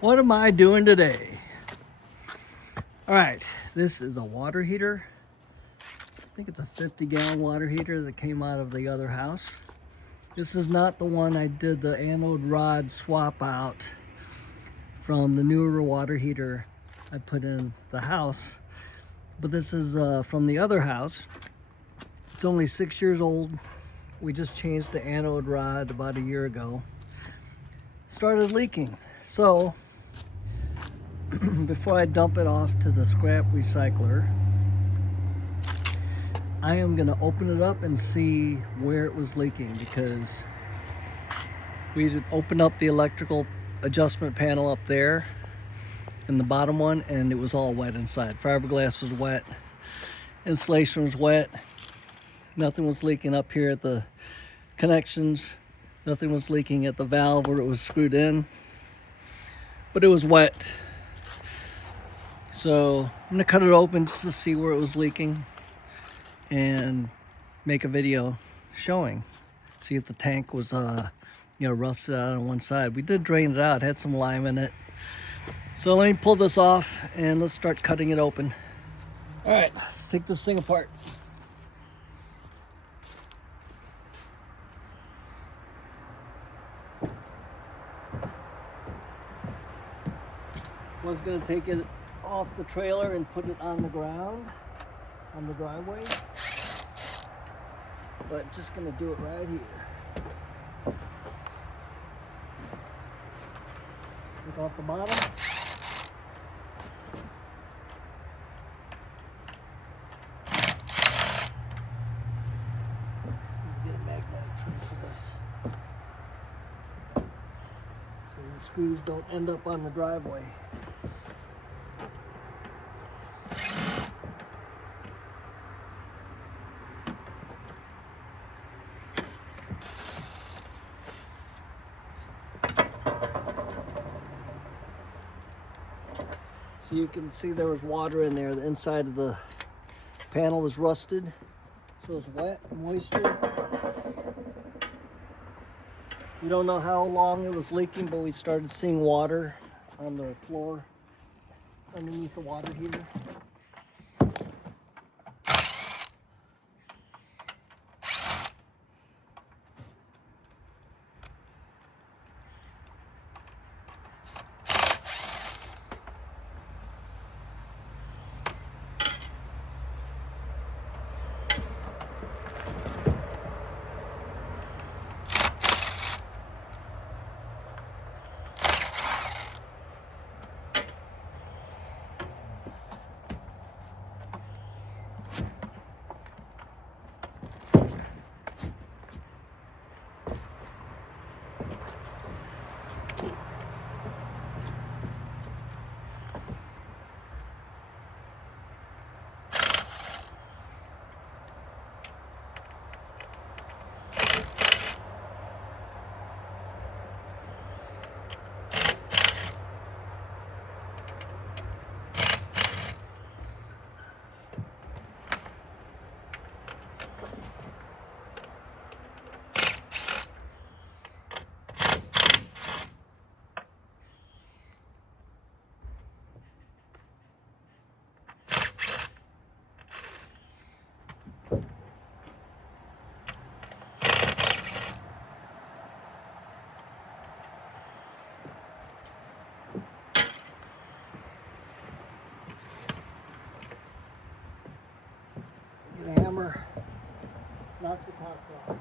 What am I doing today? All right, this is a water heater. I think it's a 50-gallon water heater that came out of the other house. This is not the one I did the anode rod swap out from the newer water heater I put in the house. But this is from the other house. It's only 6 years old. We just changed the anode rod about a year ago. Started leaking. So before I dump it off to the scrap recycler, I am gonna open it up and see where it was leaking, because we opened up the electrical adjustment panel up there in the bottom one, and it was all wet inside. Fiberglass was wet, insulation was wet, nothing was leaking up here at the connections, nothing was leaking at the valve where it was screwed in, but it was wet. So I'm gonna cut it open just to see where it was leaking and make a video showing, see if the tank was rusted out on one side. We did drain it out, it had some lime in it. So let me pull this off and let's start cutting it open. All right, let's take this thing apart. Was gonna take it off the trailer and put it on the ground, on the driveway, but just gonna do it right here. Take off the bottom. Get a magnetic tree for this, so the screws don't end up on the driveway. So you can see there was water in there. The inside of the panel was rusted, so it's wet, moisture. We don't know how long it was leaking, but we started seeing water on the floor underneath the water heater. Get a hammer, knock the top off.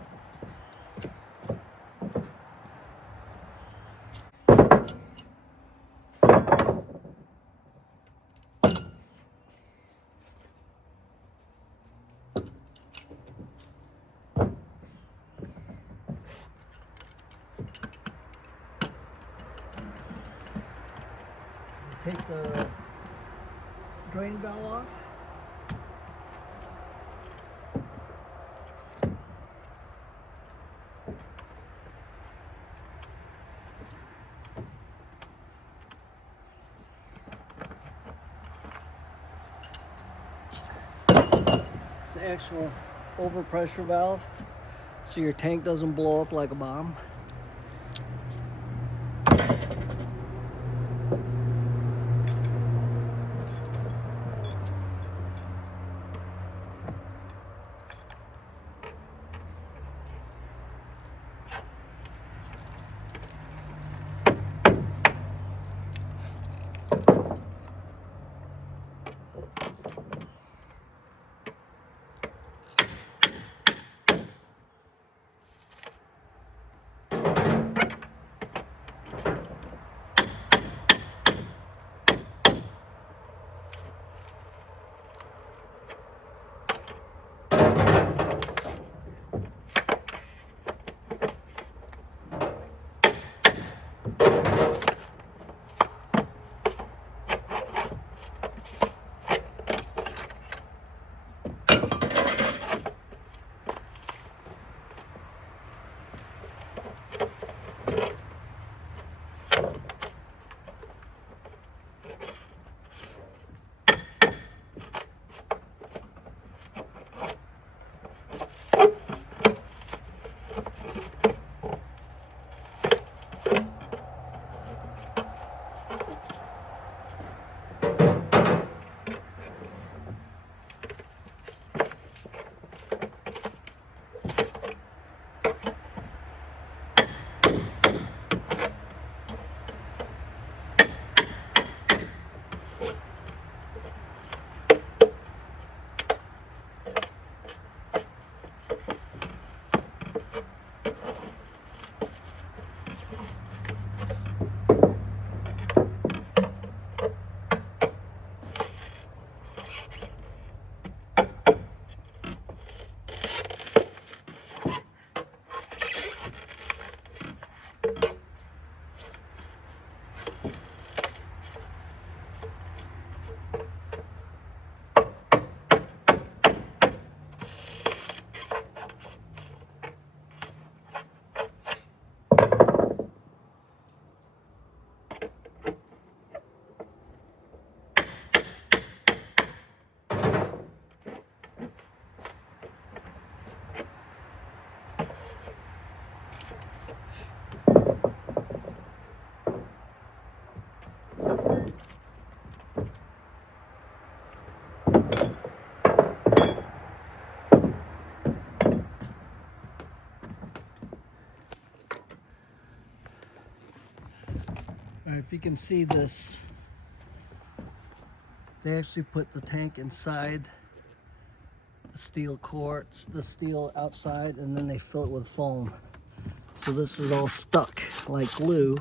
Take the drain valve off. It's the actual overpressure valve, so your tank doesn't blow up like a bomb. If you can see this, they actually put the tank inside the steel quartz, the steel outside, and then they fill it with foam. So this is all stuck like glue.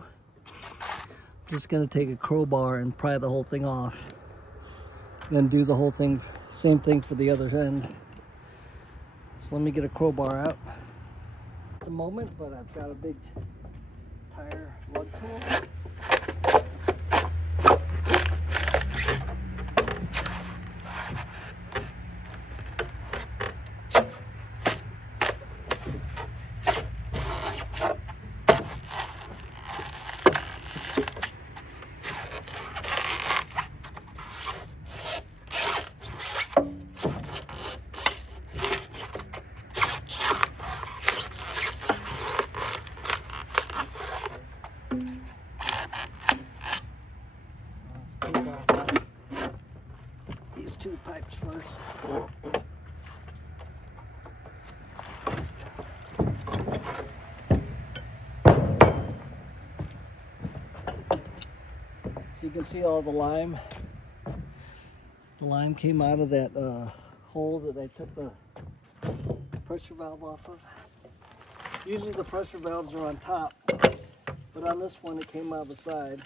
Just gonna take a crowbar and pry the whole thing off. Then do the whole thing, same thing for the other end. So let me get a crowbar out at the moment, but I've got a big tire lug tool. These two pipes first. So you can see all the lime. The lime came out of that hole that I took the pressure valve off of. Usually the pressure valves are on top, but on this one it came out of the side.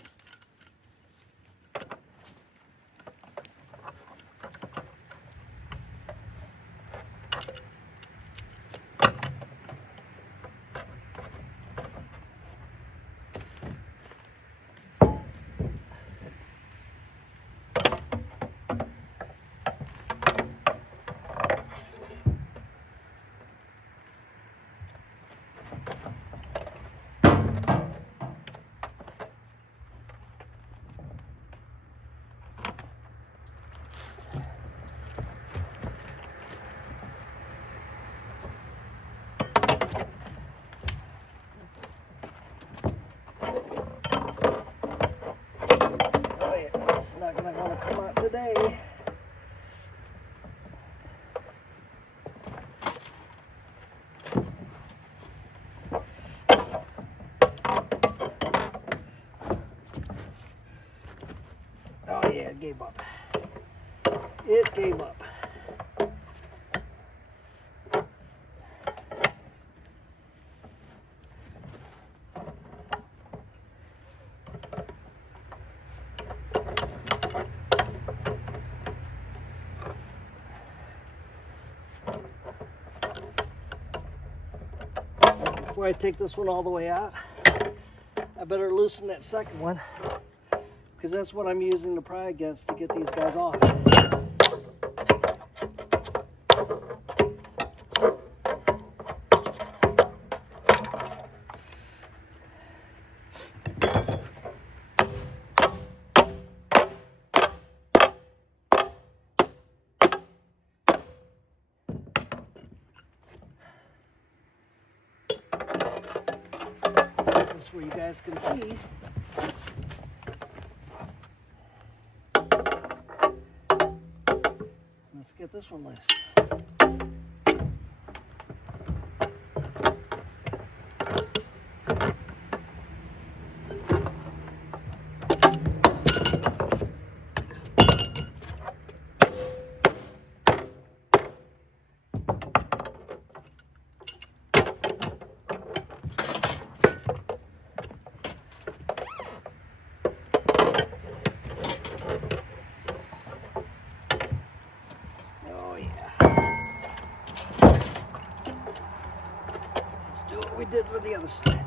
Not gonna want to come out today. Oh yeah, it gave up. It gave up. Before I take this one all the way out, I better loosen that second one, because that's what I'm using to pry against to get these guys off. Where you guys can see. Let's get this one loose. Do what we did with the other side.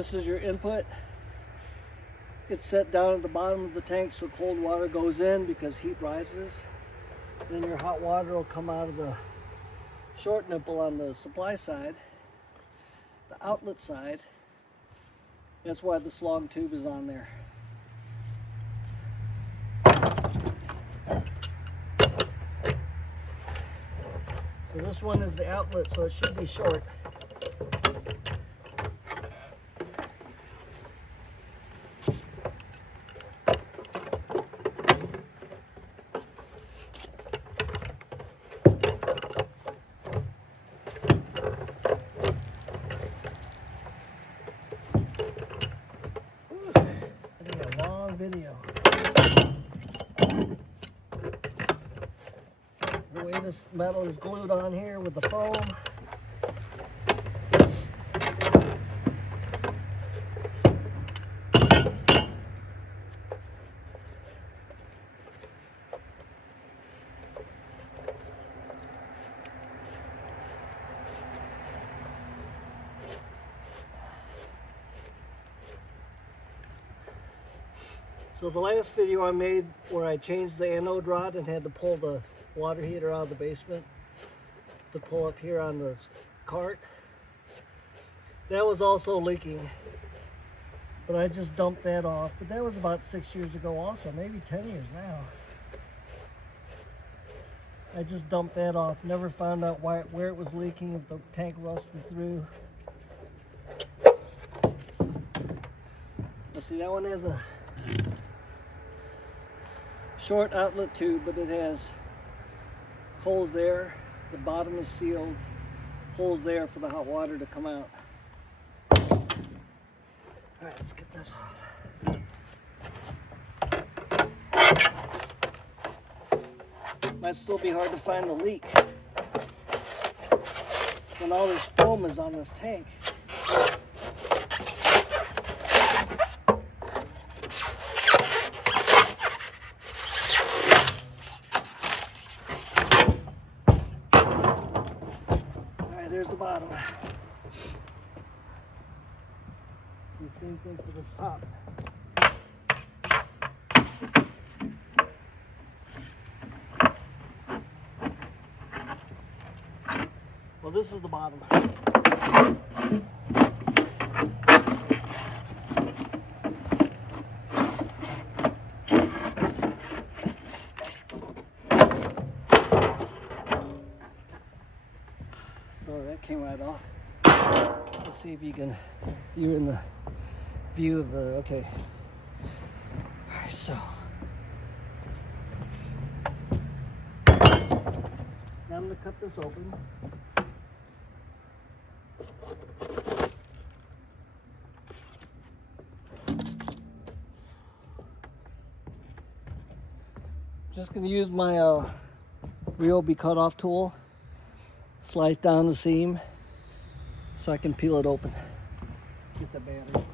This is your input. It's set down at the bottom of the tank so cold water goes in because heat rises. Then your hot water will come out of the short nipple on the supply side, the outlet side. That's why this long tube is on there. So this one is the outlet, so it should be short. Video. The way this metal is glued on here with the foam. So the last video I made where I changed the anode rod and had to pull the water heater out of the basement to pull up here on the cart, that was also leaking, but I just dumped that off. But that was about 6 years ago also, maybe 10 years now. I just dumped that off, never found out where it was leaking, if the tank rusted through. Let's see, that one has a short outlet tube, but it has holes there. The bottom is sealed, holes there for the hot water to come out. All right, let's get this off. Might still be hard to find the leak when all this foam is on this tank. There's the bottom. The same thing for this top. Well, this is the bottom. So that came right off. Let's see if you're in the view of the, okay. All right, so. Now I'm gonna cut this open. Just gonna use my Ryobi cutoff tool. Slice down the seam so I can peel it open. Get the battery.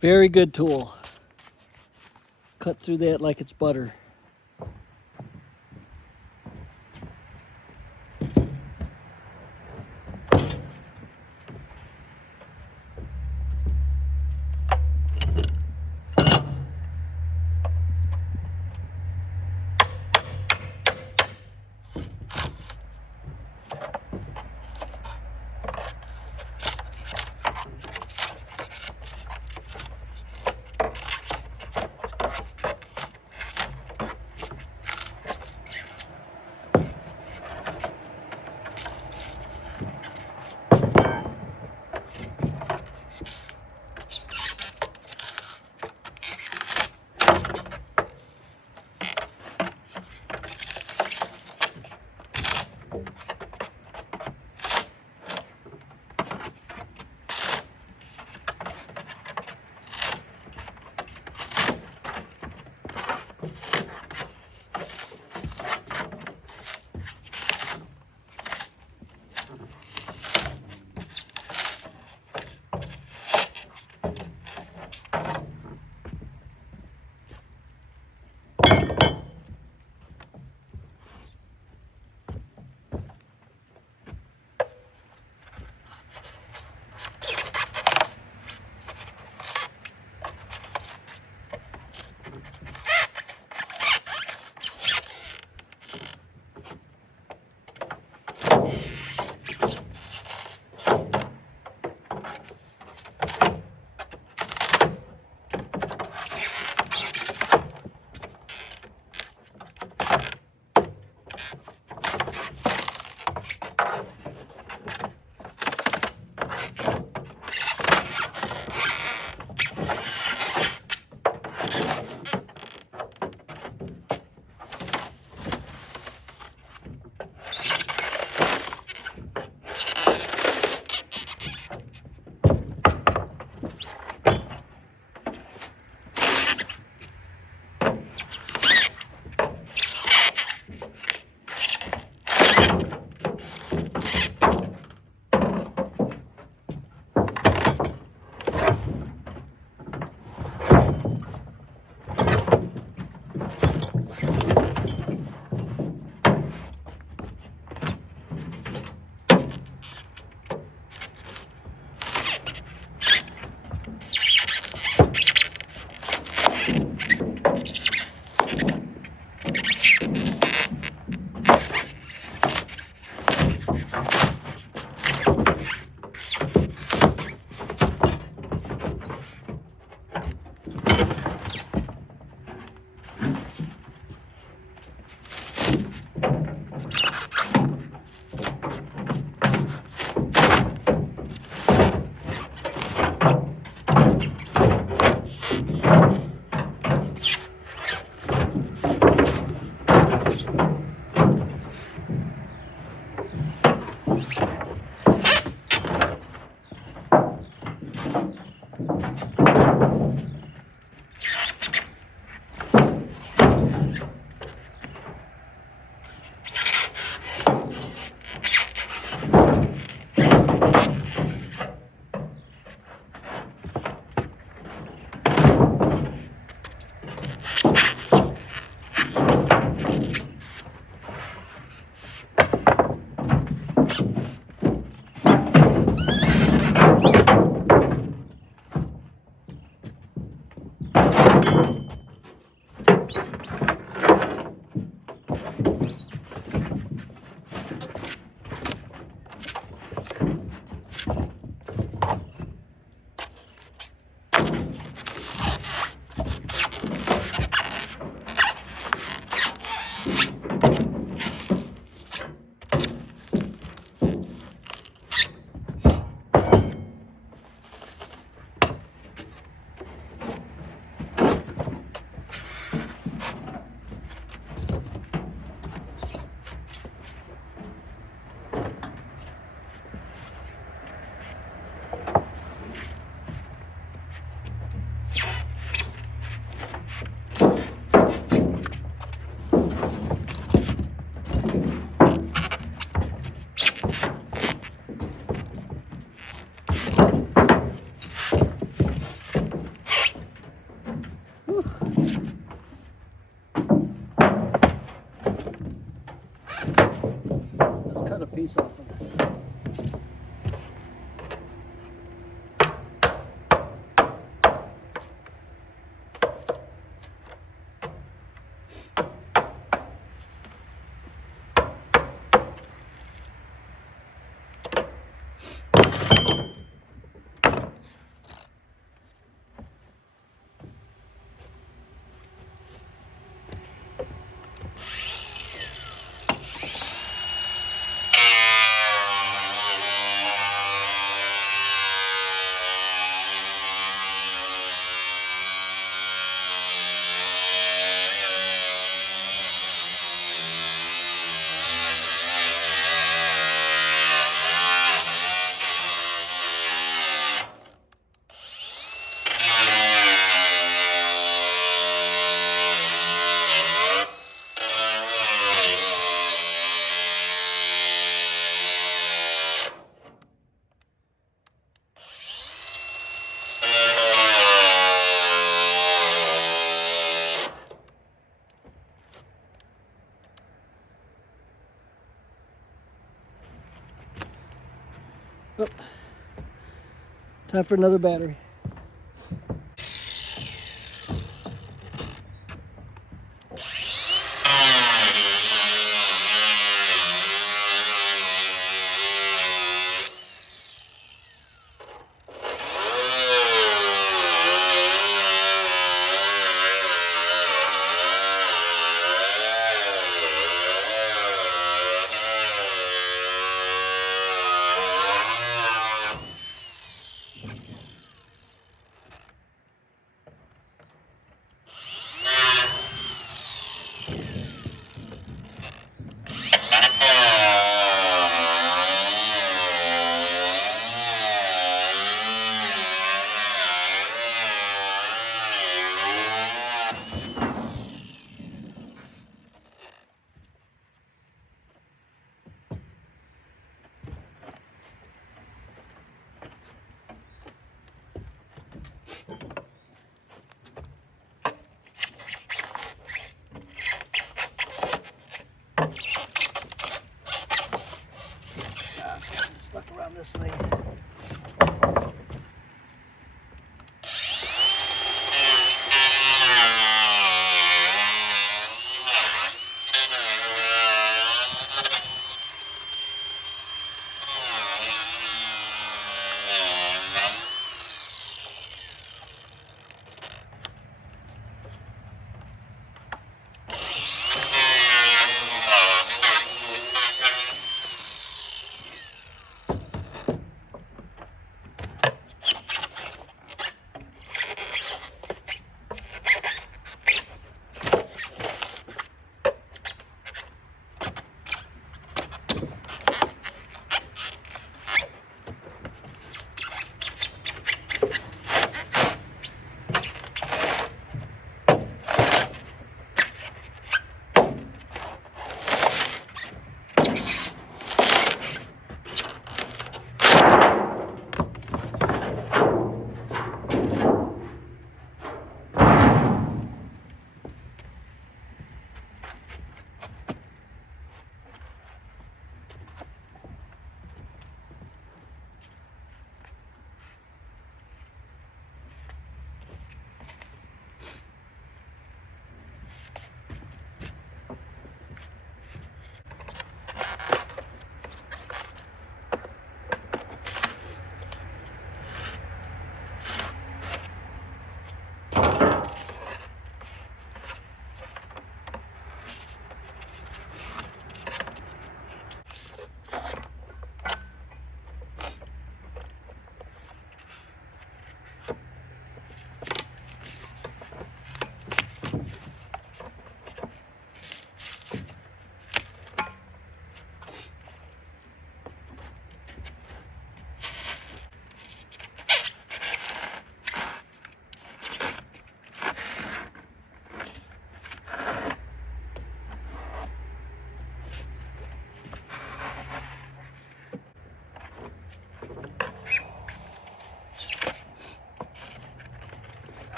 Very good tool. Cut through that like it's butter. Time for another battery. Stuck around this thing.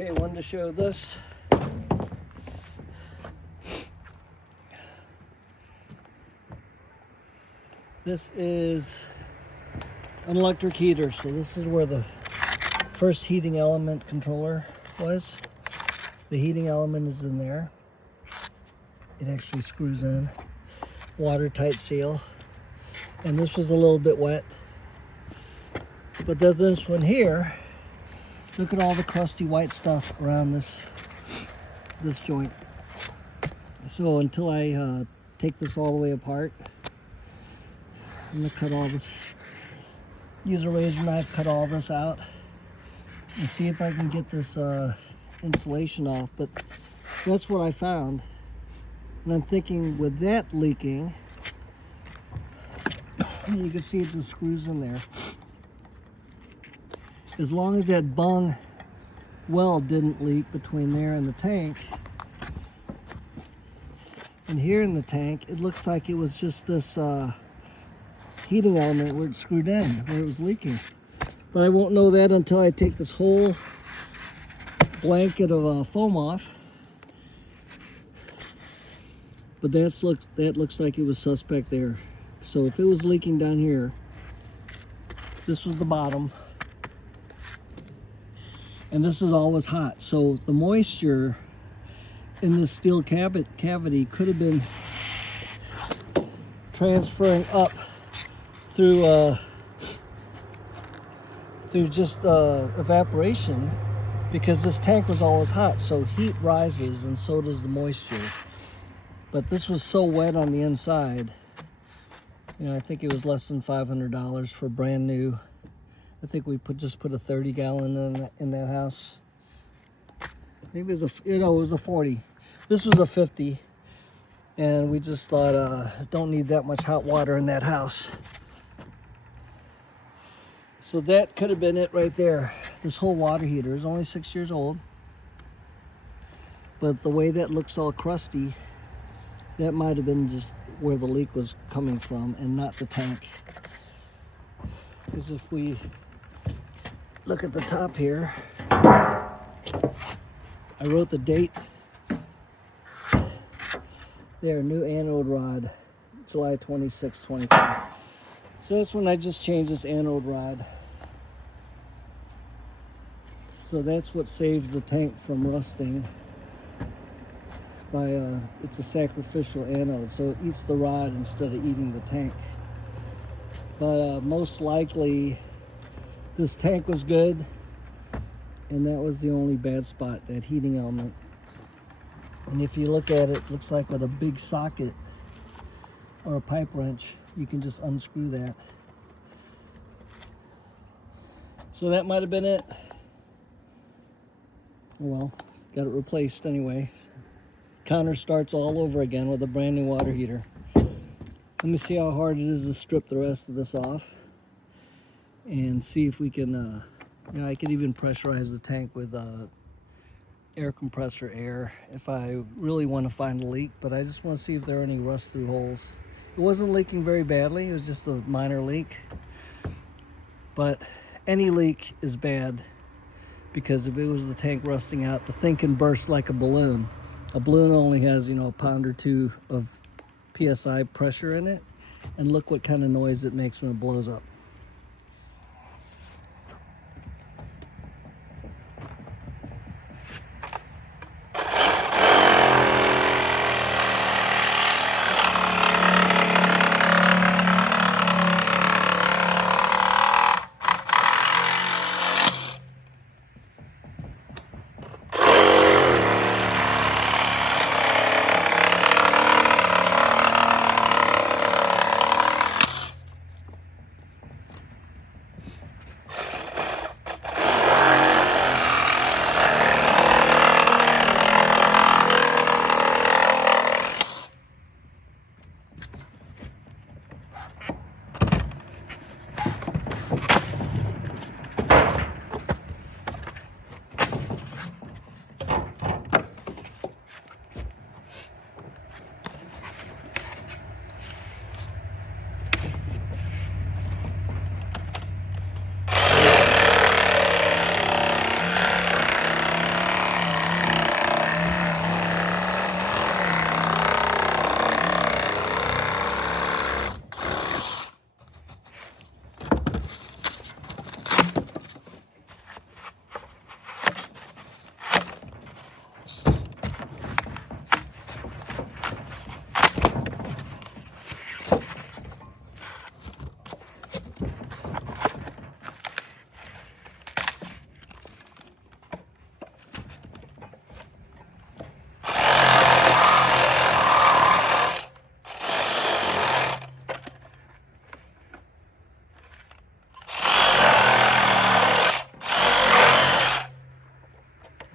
Okay, wanted to show this. This is an electric heater, so this is where the first heating element controller was. The heating element is in there. It actually screws in. Watertight seal. And this was a little bit wet. But then this one here, look at all the crusty white stuff around this joint. So until I take this all the way apart, I'm gonna cut all this, use a razor knife, cut all this out, and see if I can get this insulation off. But that's what I found. And I'm thinking with that leaking, you can see it just screws in there. As long as that bung weld didn't leak between there and the tank, and here in the tank, it looks like it was just this heating element where it screwed in, where it was leaking. But I won't know that until I take this whole blanket of foam off. But that looks like it was suspect there. So if it was leaking down here, this was the bottom, and this is always hot. So the moisture in this steel cavity could have been transferring up through just evaporation, because this tank was always hot. So heat rises and so does the moisture. But this was so wet on the inside. You know, I think it was less than $500 for brand new. I think we just put a 30 gallon in that house. Maybe it was a 40. This was a 50. And we just thought, don't need that much hot water in that house. So that could have been it right there. This whole water heater is only 6 years old. But the way that looks all crusty, that might have been just where the leak was coming from and not the tank. Because if we look at the top here, I wrote the date there, new anode rod, July 26, 25. So that's when I just changed this anode rod. So that's what saves the tank from rusting. It's a sacrificial anode, so it eats the rod instead of eating the tank. But most likely this tank was good, and that was the only bad spot, that heating element. And if you look at it, it looks like with a big socket or a pipe wrench, you can just unscrew that. So that might have been it. Well, got it replaced anyway. Counter starts all over again with a brand new water heater. Let me see how hard it is to strip the rest of this off and see if we can, I could even pressurize the tank with air compressor air if I really want to find a leak, but I just want to see if there are any rust through holes. It wasn't leaking very badly, it was just a minor leak. But any leak is bad, because if it was the tank rusting out, the thing can burst like a balloon. A balloon only has, a pound or two of PSI pressure in it, and look what kind of noise it makes when it blows up.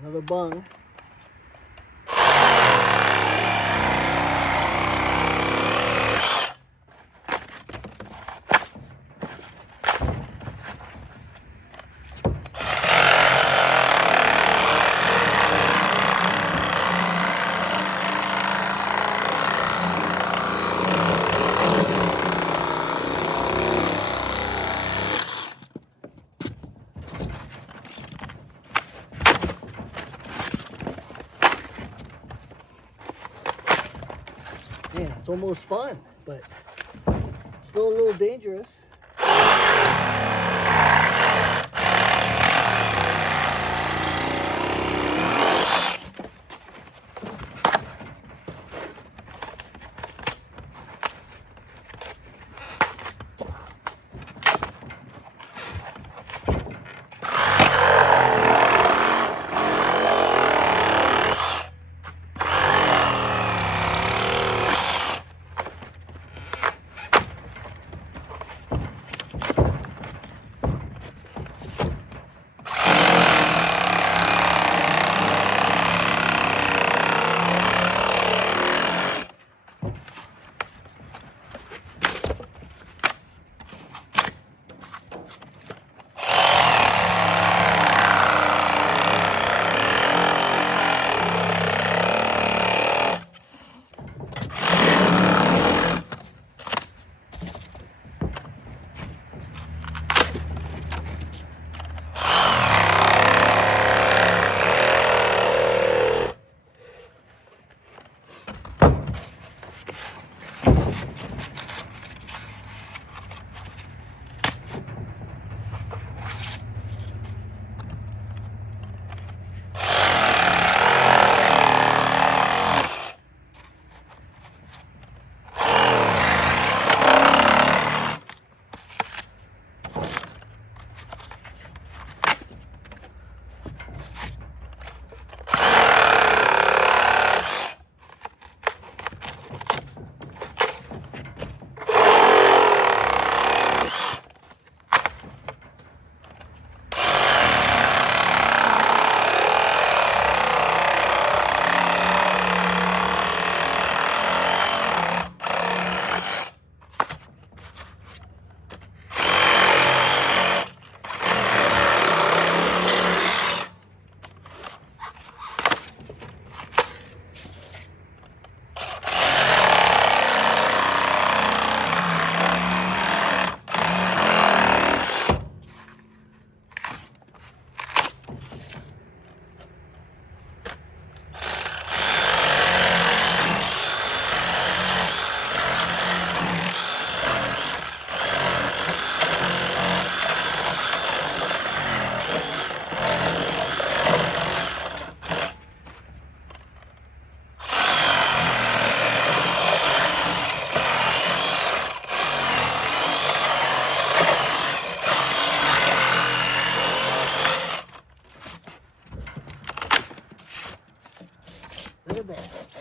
Another bung. It's almost fun, but still a little dangerous. Look at that.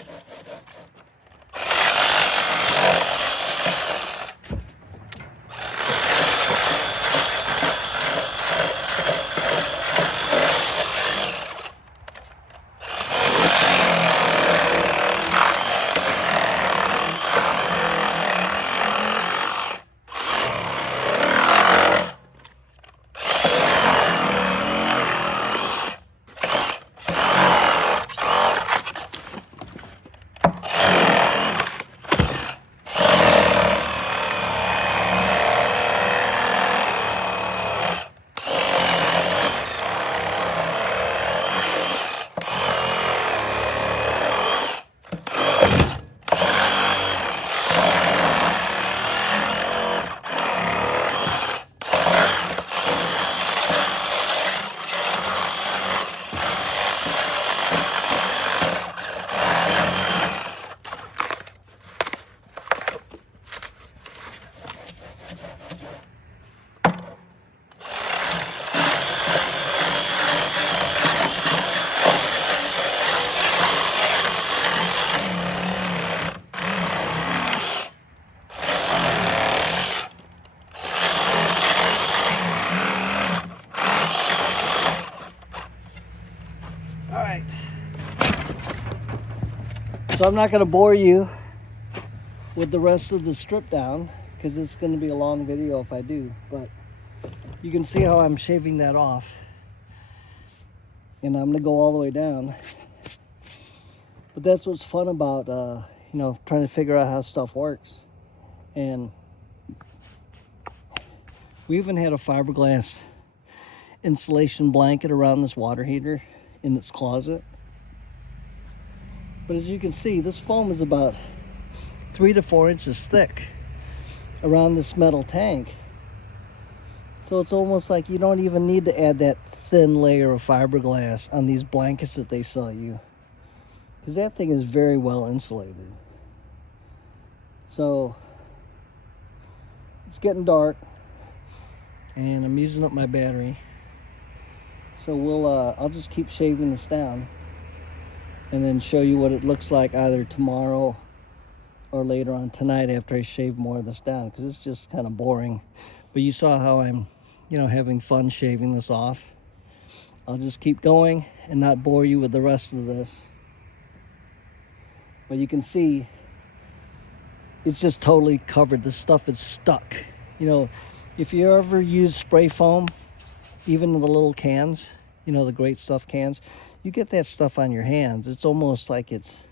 All right. So I'm not going to bore you with the rest of the strip down because it's going to be a long video if I do, but you can see how I'm shaving that off, and I'm going to go all the way down. But that's what's fun about you know, trying to figure out how stuff works. And we even had a fiberglass insulation blanket around this water heater in its closet. But as you can see, this foam is about 3 to 4 inches thick around this metal tank. So it's almost like you don't even need to add that thin layer of fiberglass on these blankets that they sell you, because that thing is very well insulated. So it's getting dark and I'm using up my battery. So I'll just keep shaving this down and then show you what it looks like either tomorrow or later on tonight after I shave more of this down, because it's just kind of boring. But you saw how I'm, having fun shaving this off. I'll just keep going and not bore you with the rest of this. But you can see it's just totally covered. This stuff is stuck. If you ever use spray foam, even in the little cans, the Great Stuff cans, you get that stuff on your hands. It's almost like it's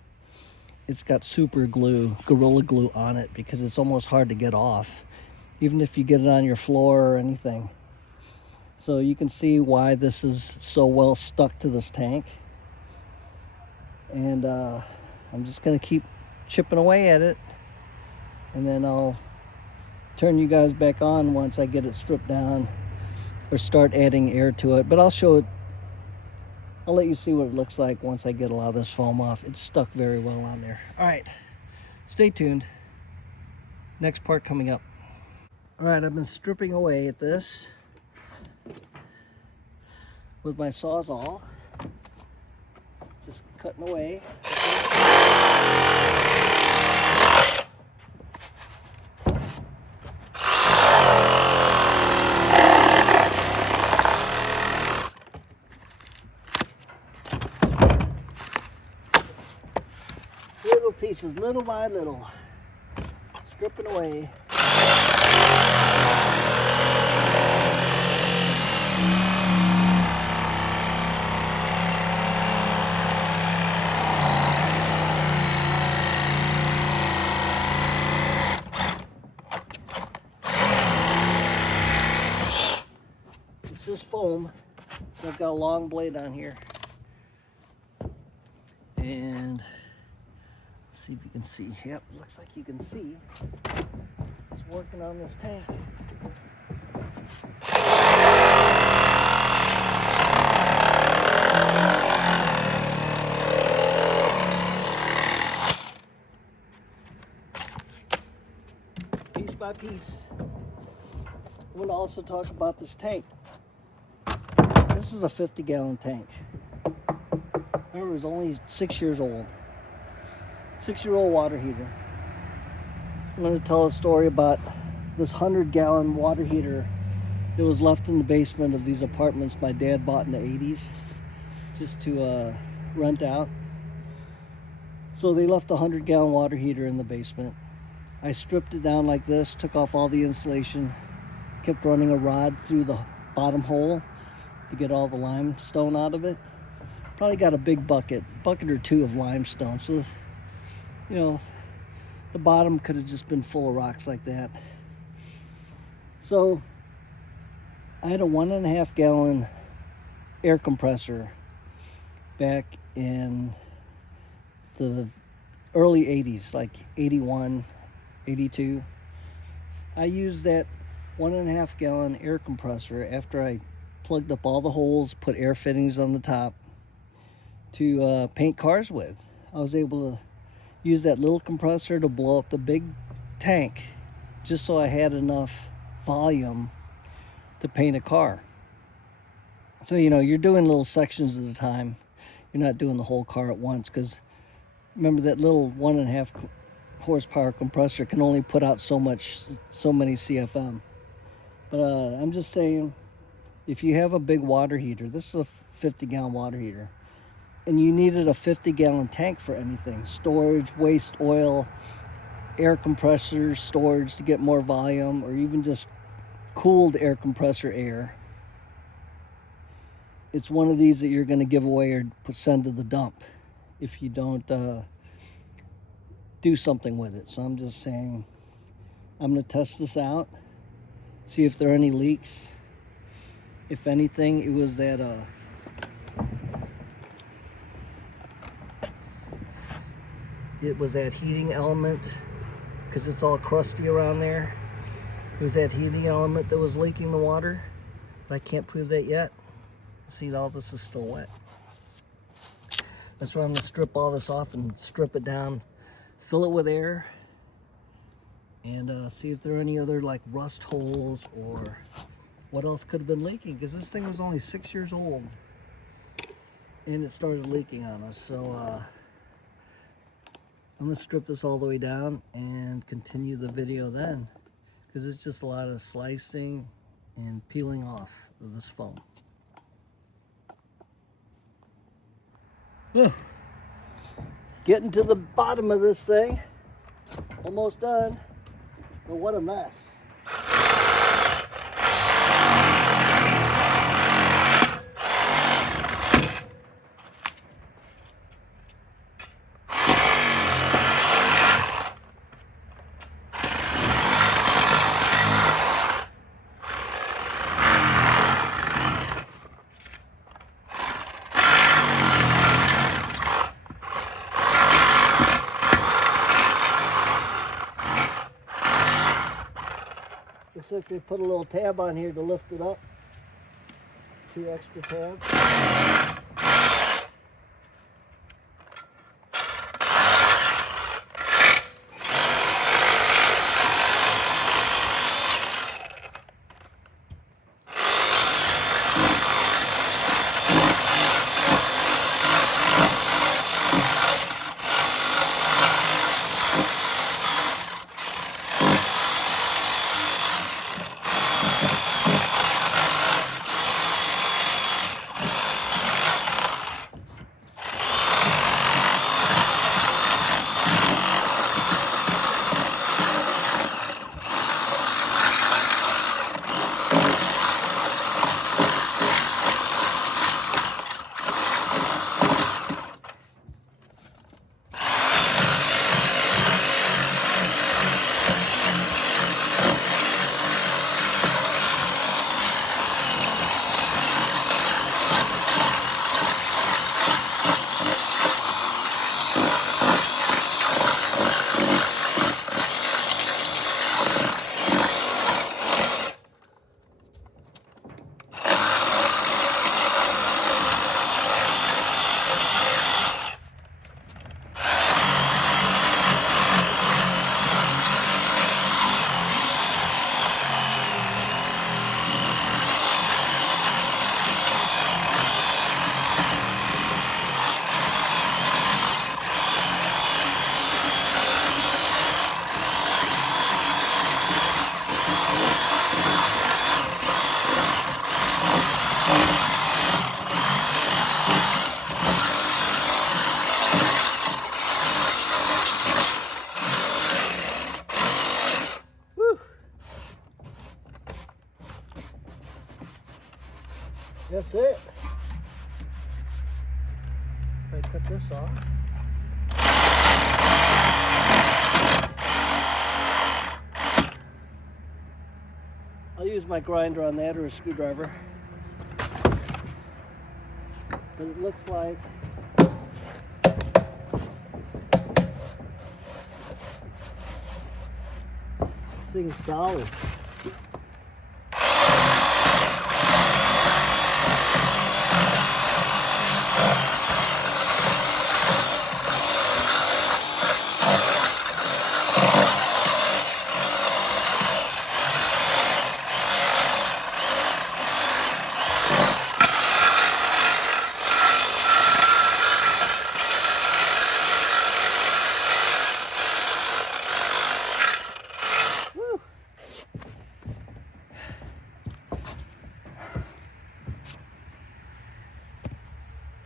got super glue, Gorilla Glue on it, because it's almost hard to get off, even if you get it on your floor or anything. So you can see why this is so well stuck to this tank. And I'm just gonna keep chipping away at it, and then I'll turn you guys back on once I get it stripped down or start adding air to it. But I'll let you see what it looks like once I get a lot of this foam off. It's stuck very well on there. All right, stay tuned. Next part coming up. All right, I've been stripping away at this with my Sawzall. Just cutting away. Little pieces, little by little. Stripping away. It's just foam. So I've got a long blade on here. And let's see if you can see. Yep, looks like you can see. Just working on this tank. Piece by piece. I'm going to also talk about this tank. This is a 50-gallon tank. Remember, it was only 6 years old. 6-year-old water heater. I'm going to tell a story about this 100-gallon water heater that was left in the basement of these apartments my dad bought in the 80s just to rent out. So they left a 100-gallon water heater in the basement. I stripped it down like this, took off all the insulation, kept running a rod through the bottom hole to get all the limestone out of it. Probably got a big bucket or two of limestone. So, the bottom could have just been full of rocks like that. So I had a 1.5 gallon air compressor back in the early 80s, like 81, 82. I used that 1.5 gallon air compressor after I plugged up all the holes, put air fittings on the top to paint cars with. I was able to use that little compressor to blow up the big tank just so I had enough volume to paint a car. So, you're doing little sections at a time. You're not doing the whole car at once, because remember that little 1.5 horsepower compressor can only put out so many CFM. But I'm just saying, if you have a big water heater, this is a 50-gallon water heater, and you needed a 50-gallon tank for anything, storage, waste oil, air compressor storage to get more volume, or even just cooled air compressor air, it's one of these that you're going to give away or send to the dump if you don't do something with it. So I'm just saying, I'm going to test this out, see if there are any leaks. If anything, it was that heating element because it's all crusty around there. It was that heating element that was leaking the water, but I can't prove that yet. See, all this is still wet. That's why I'm gonna strip all this off and strip it down, fill it with air, and see if there are any other like rust holes or what else could have been leaking, because this thing was only 6 years old and it started leaking on us. So I'm gonna strip this all the way down and continue the video then, because it's just a lot of slicing and peeling off of this foam. Getting to the bottom of this thing. Almost done. But what a mess. Looks like they put a little tab on here to lift it up. 2 extra tabs. That's it. If I cut this off. I'll use my grinder on that or a screwdriver. But it looks like this thing's solid.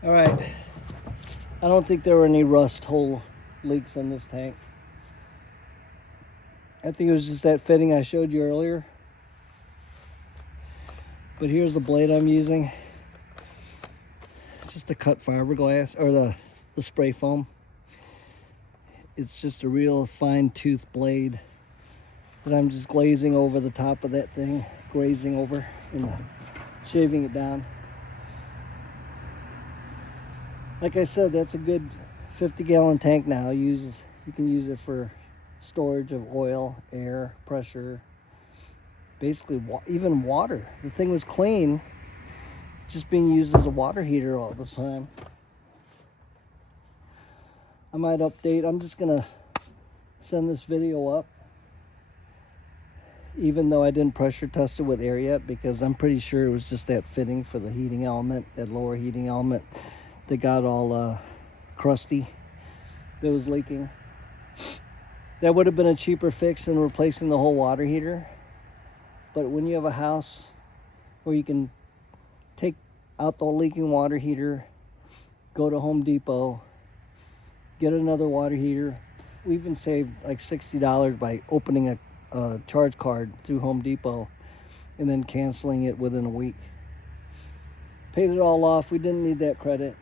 All right, I don't think there were any rust hole leaks in this tank. I think it was just that fitting I showed you earlier. But here's the blade I'm using. Just to cut fiberglass, or the spray foam. It's just a real fine tooth blade that I'm just glazing over the top of that thing, grazing over and shaving it down. Like I said, that's a good 50-gallon tank now. You can use it for storage of oil, air, pressure, basically even water. The thing was clean, just being used as a water heater all the time. I might update. I'm just gonna send this video up, even though I didn't pressure test it with air yet, because I'm pretty sure it was just that fitting for the heating element, that lower heating element that got all crusty, that was leaking. That would have been a cheaper fix than replacing the whole water heater. But when you have a house where you can take out the leaking water heater, go to Home Depot, get another water heater. We even saved like $60 by opening a charge card through Home Depot and then canceling it within a week. Paid it all off. We didn't need that credit.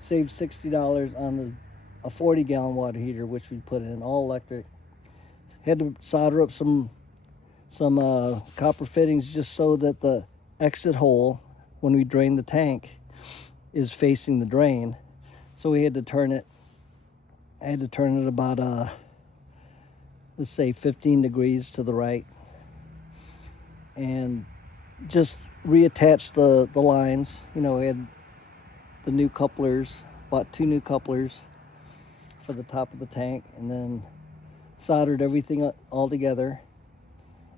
Saved $60 on a 40-gallon water heater, which we put in, all electric. Had to solder up some copper fittings just so that the exit hole, when we drain the tank, is facing the drain. So we had to turn it. I had to turn it about, let's say 15 degrees to the right. And just reattach the lines. You know, we had the new couplers, bought 2 new couplers for the top of the tank, and then soldered everything all together.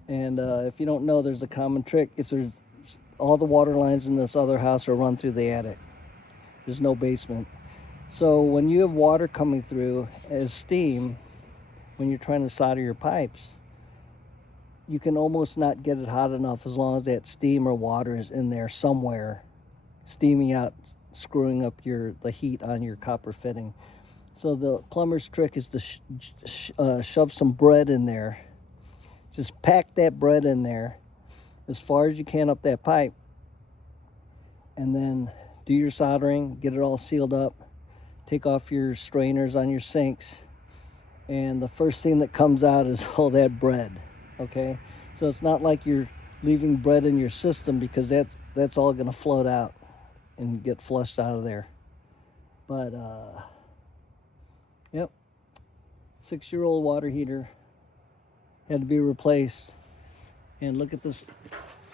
And if you don't know, there's a common trick. If there's all the water lines in this other house are run through the attic. There's no basement. So when you have water coming through as steam, when you're trying to solder your pipes, you can almost not get it hot enough as long as that steam or water is in there somewhere, steaming out, screwing up the heat on your copper fitting. So the plumber's trick is to shove some bread in there. Just pack that bread in there as far as you can up that pipe, and then do your soldering, get it all sealed up, take off your strainers on your sinks, and the first thing that comes out is all that bread, okay? So it's not like you're leaving bread in your system, because that's all gonna float out and get flushed out of there. But, yep, 6-year-old water heater had to be replaced. And look at this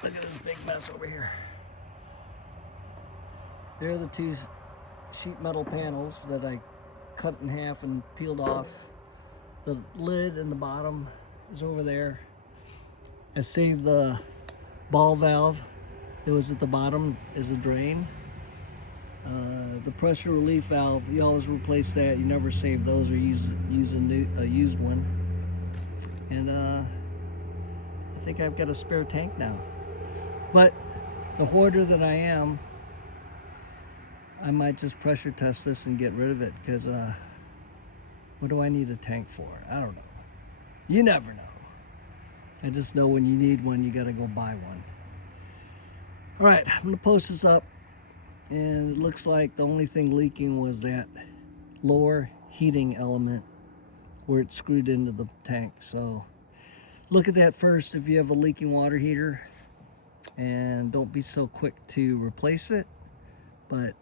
big mess over here. There are the 2 sheet metal panels that I cut in half and peeled off. The lid and the bottom is over there. I saved the ball valve that was at the bottom as a drain. The pressure relief valve, you always replace that. You never save those or use a used one. And I think I've got a spare tank now. But the hoarder that I am, I might just pressure test this and get rid of it, because what do I need a tank for? I don't know. You never know. I just know when you need one, you gotta go buy one. All right, I'm gonna post this up, and it looks like the only thing leaking was that lower heating element where it's screwed into the tank. So look at that first if you have a leaking water heater, and don't be so quick to replace it. But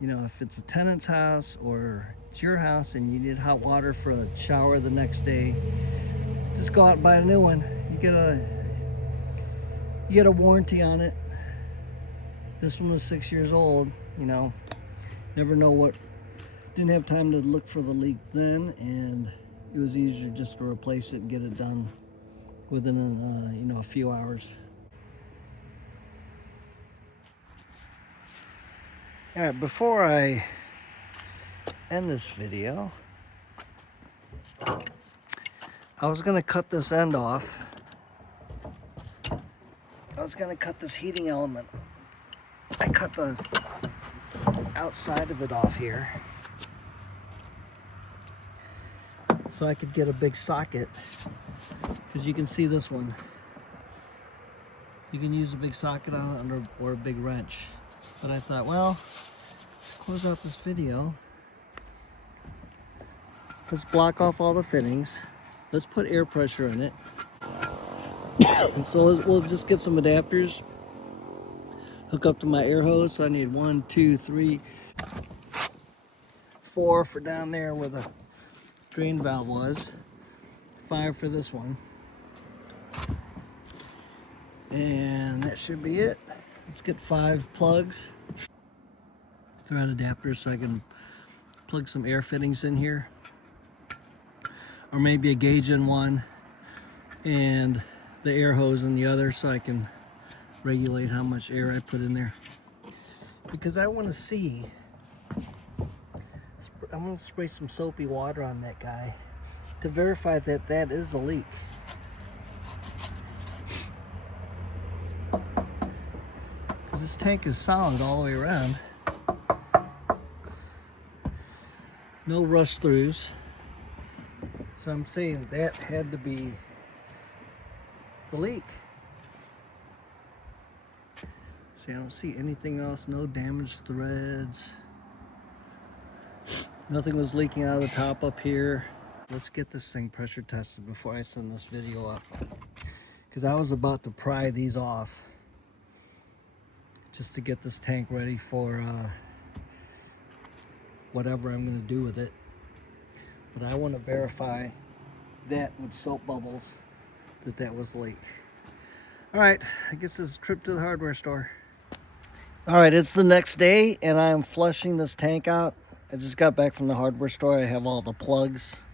you know, if it's a tenant's house or it's your house and you need hot water for a shower the next day, just go out and buy a new one. You get a warranty on it. This one was 6 years old, you know. Never know what. Didn't have time to look for the leak then, and it was easier just to replace it and get it done within a few hours. All right, before I end this video, I was gonna cut this end off. I was gonna cut this heating element. I cut the outside of it off here so I could get a big socket, because you can see this one. You can use a big socket on it or a big wrench. But I thought, well, close out this video. Let's block off all the fittings. Let's put air pressure in it. And so we'll just get some adapters, hook up to my air hose. So I need 1, 2, 3, 4 for down there where the drain valve was. 5 for this one. And that should be it. Let's get 5 plugs. Thread adapters so I can plug some air fittings in here. Or maybe a gauge in one and the air hose in the other so I can regulate how much air I put in there. Because I want to see, I'm going to spray some soapy water on that guy to verify that that is a leak. Because this tank is solid all the way around. No rust throughs. So I'm saying that had to be the leak. See, I don't see anything else. No damaged threads. Nothing was leaking out of the top up here. Let's get this thing pressure tested before I send this video up. Because I was about to pry these off just to get this tank ready for whatever I'm going to do with it. But I want to verify that with soap bubbles that was the leak. All right, I guess it's a trip to the hardware store. All right, it's the next day and I'm flushing this tank out. I just got back from the hardware store. I have all the plugs.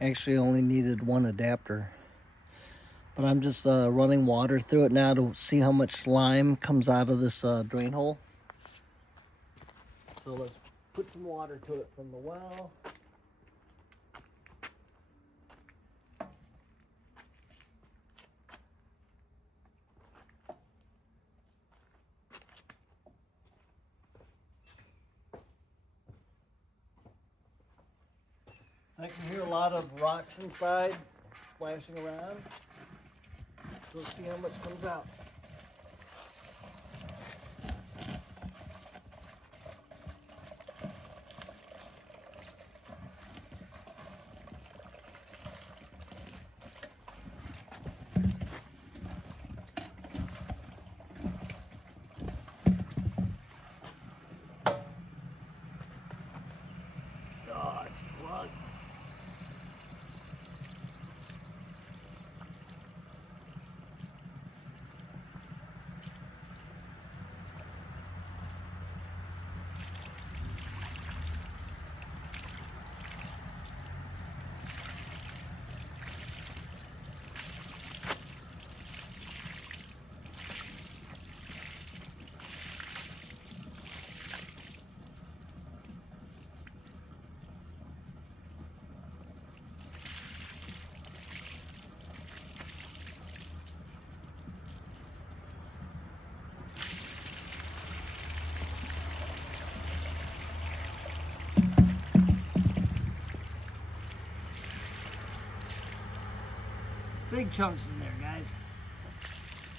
Actually only needed one adapter. But I'm just running water through it now to see how much slime comes out of this drain hole. So let's put some water to it from the well. I can hear a lot of rocks inside splashing around. So let's see how much comes out. Oh, it's plugged. Big chunks in there, guys.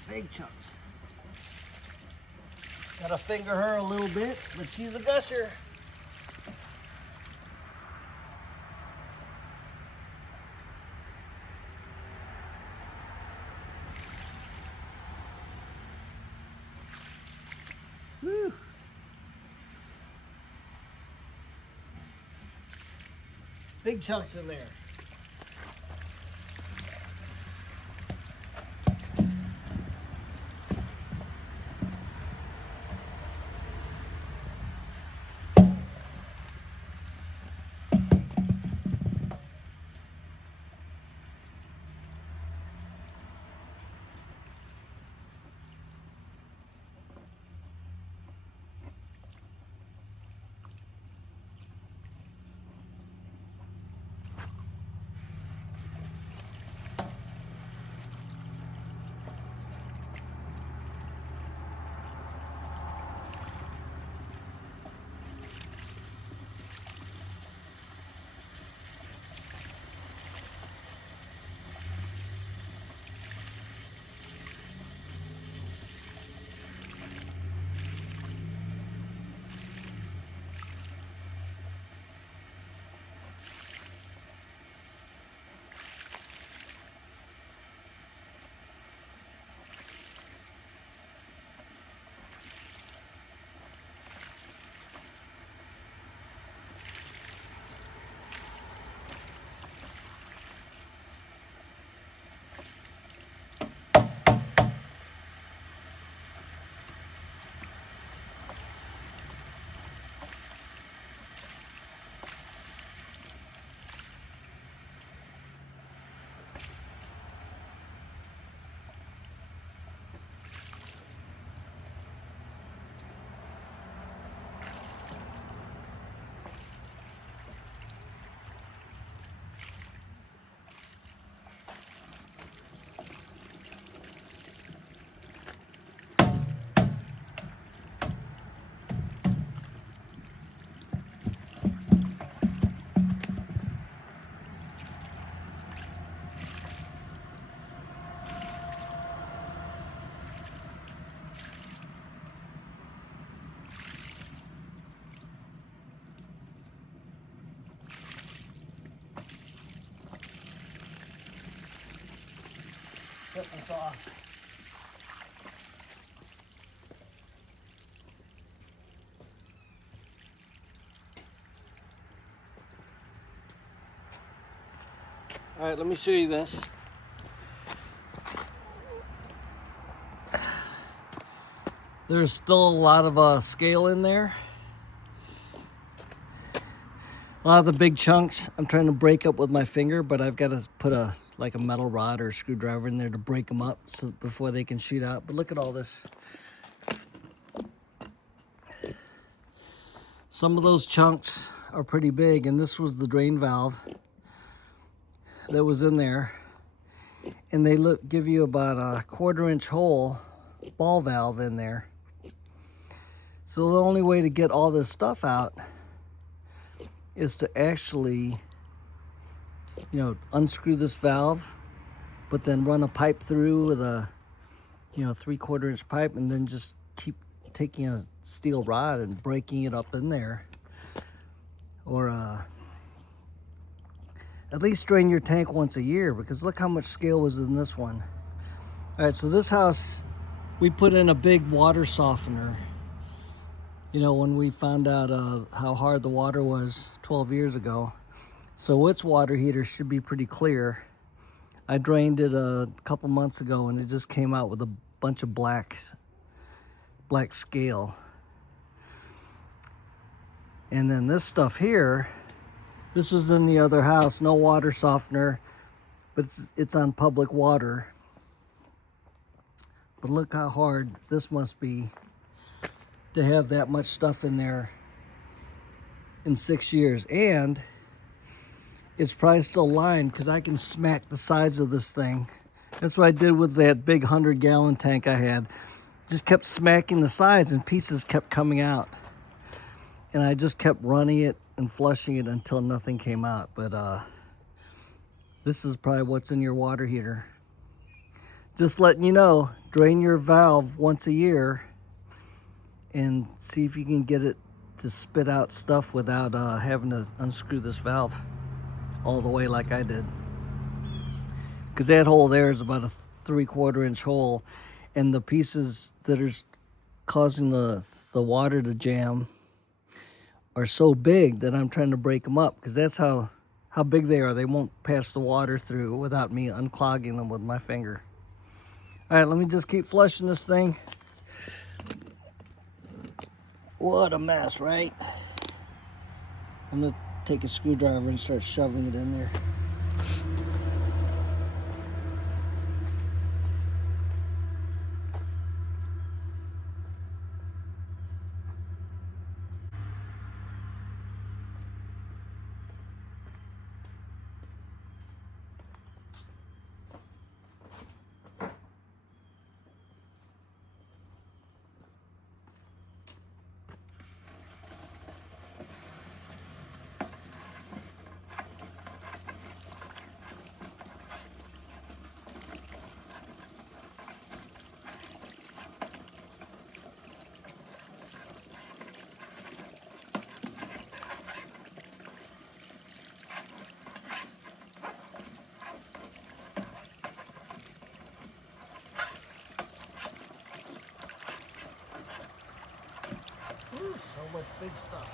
Big chunks. Gotta finger her a little bit, but she's a gusher. Woo. Big chunks in there. shut this off. All right, let me show you this. There's still a lot of scale in there. A lot of the big chunks I'm trying to break up with my finger, but I've got to put a metal rod or a screwdriver in there to break them up so before they can shoot out. But look at all this. Some of those chunks are pretty big, and this was the drain valve that was in there. And they give you about a 1/4-inch hole ball valve in there. So the only way to get all this stuff out is to actually, unscrew this valve, but then run a pipe through with a, 3/4-inch pipe, and then just keep taking a steel rod and breaking it up in there. Or at least drain your tank once a year, because look how much scale was in this one. All right, so this house, we put in a big water softener. When we found out how hard the water was 12 years ago. So its water heater should be pretty clear. I drained it a couple months ago, and it just came out with a bunch of black scale. And then this stuff here, this was in the other house, no water softener, but it's on public water. But look how hard this must be to have that much stuff in there in 6 years. And it's probably still lined, because I can smack the sides of this thing. That's what I did with that big 100-gallon tank I had. Just kept smacking the sides, and pieces kept coming out. And I just kept running it and flushing it until nothing came out. But this is probably what's in your water heater. Just letting you know, drain your valve once a year and see if you can get it to spit out stuff without having to unscrew this valve all the way like I did. Because that hole there is about a 3/4-inch hole, and the pieces that are causing the water to jam are so big that I'm trying to break them up, because that's how big they are. They won't pass the water through without me unclogging them with my finger. All right, let me just keep flushing this thing. What a mess, right? I'm gonna take a screwdriver and start shoving it in there. Ooh, so much big stuff.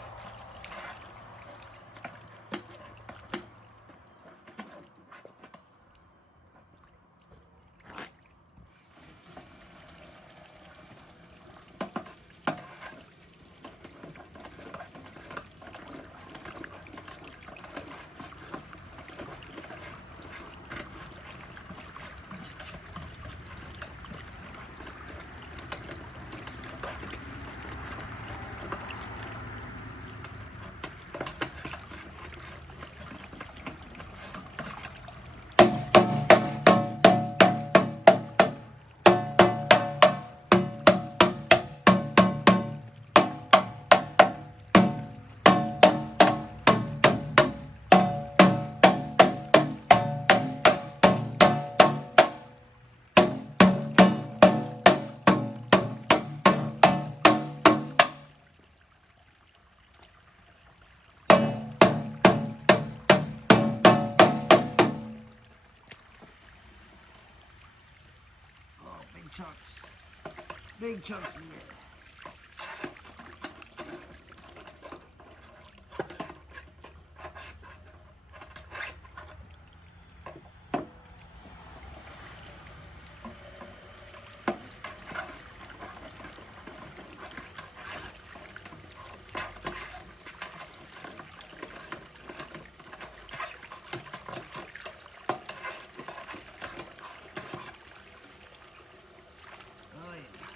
big chunks in here. Oh, yeah.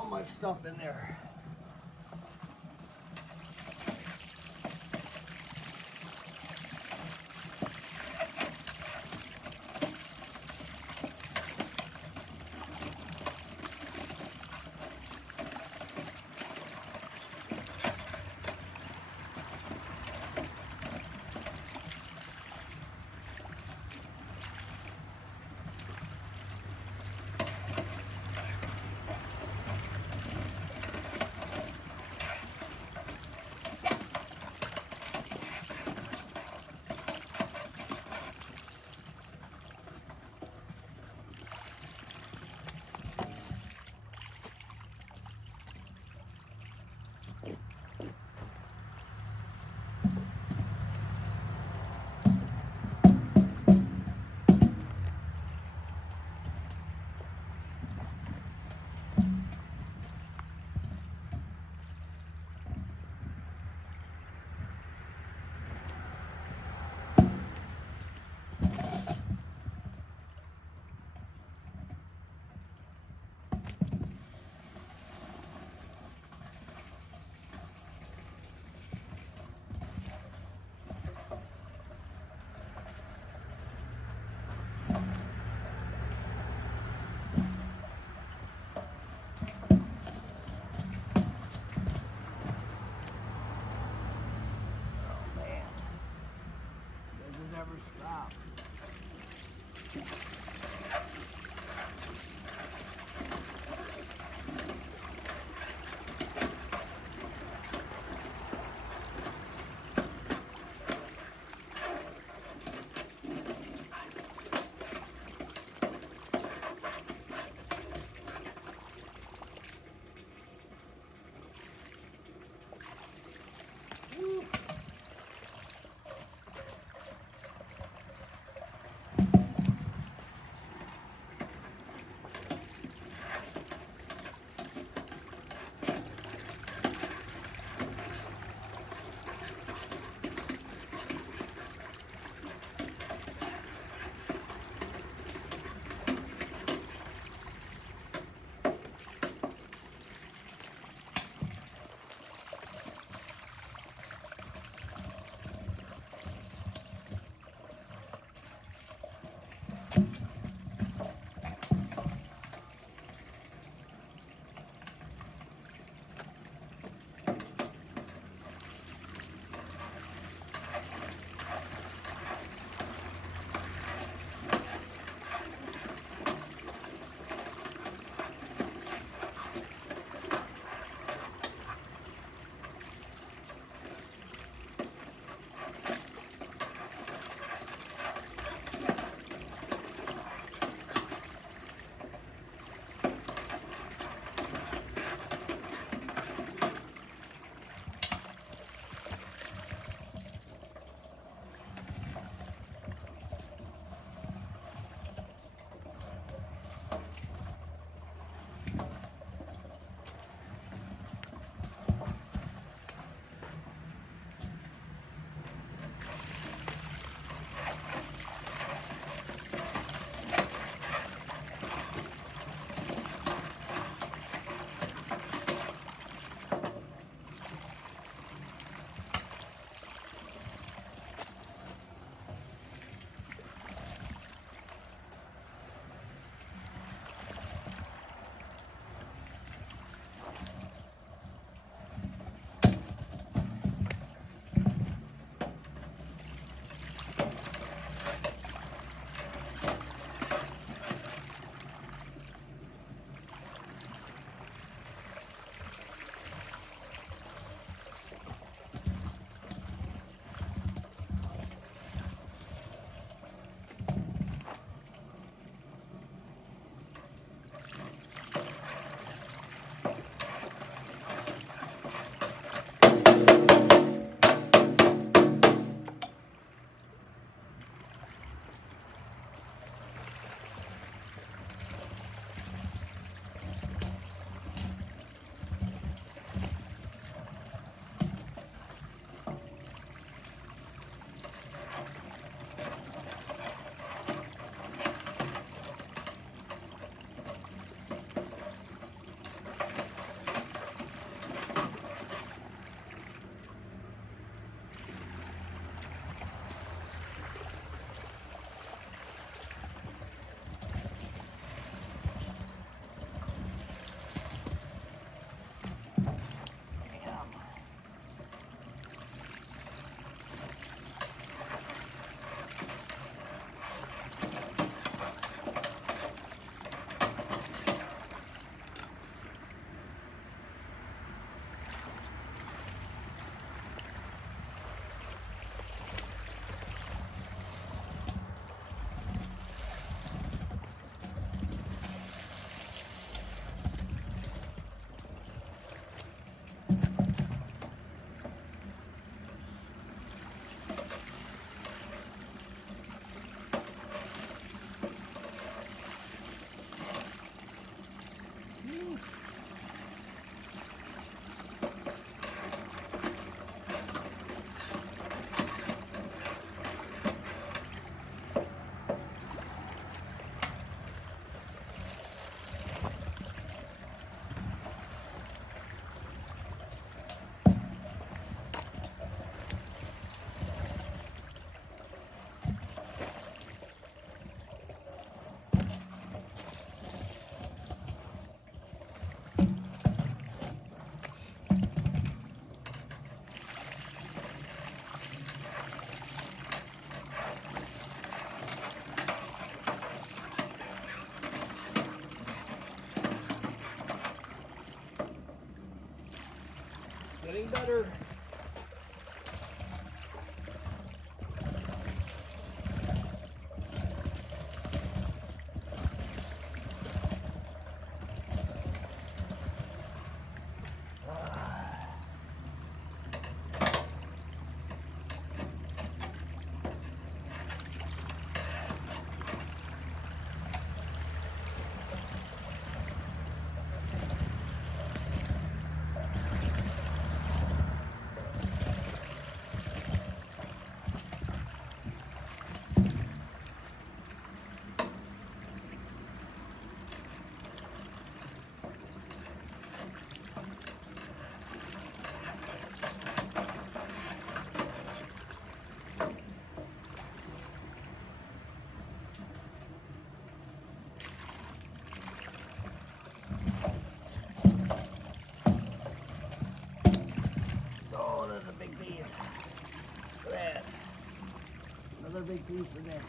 so much stuff in there. better. Oh, there's a big piece. Look at that. Another big piece in there.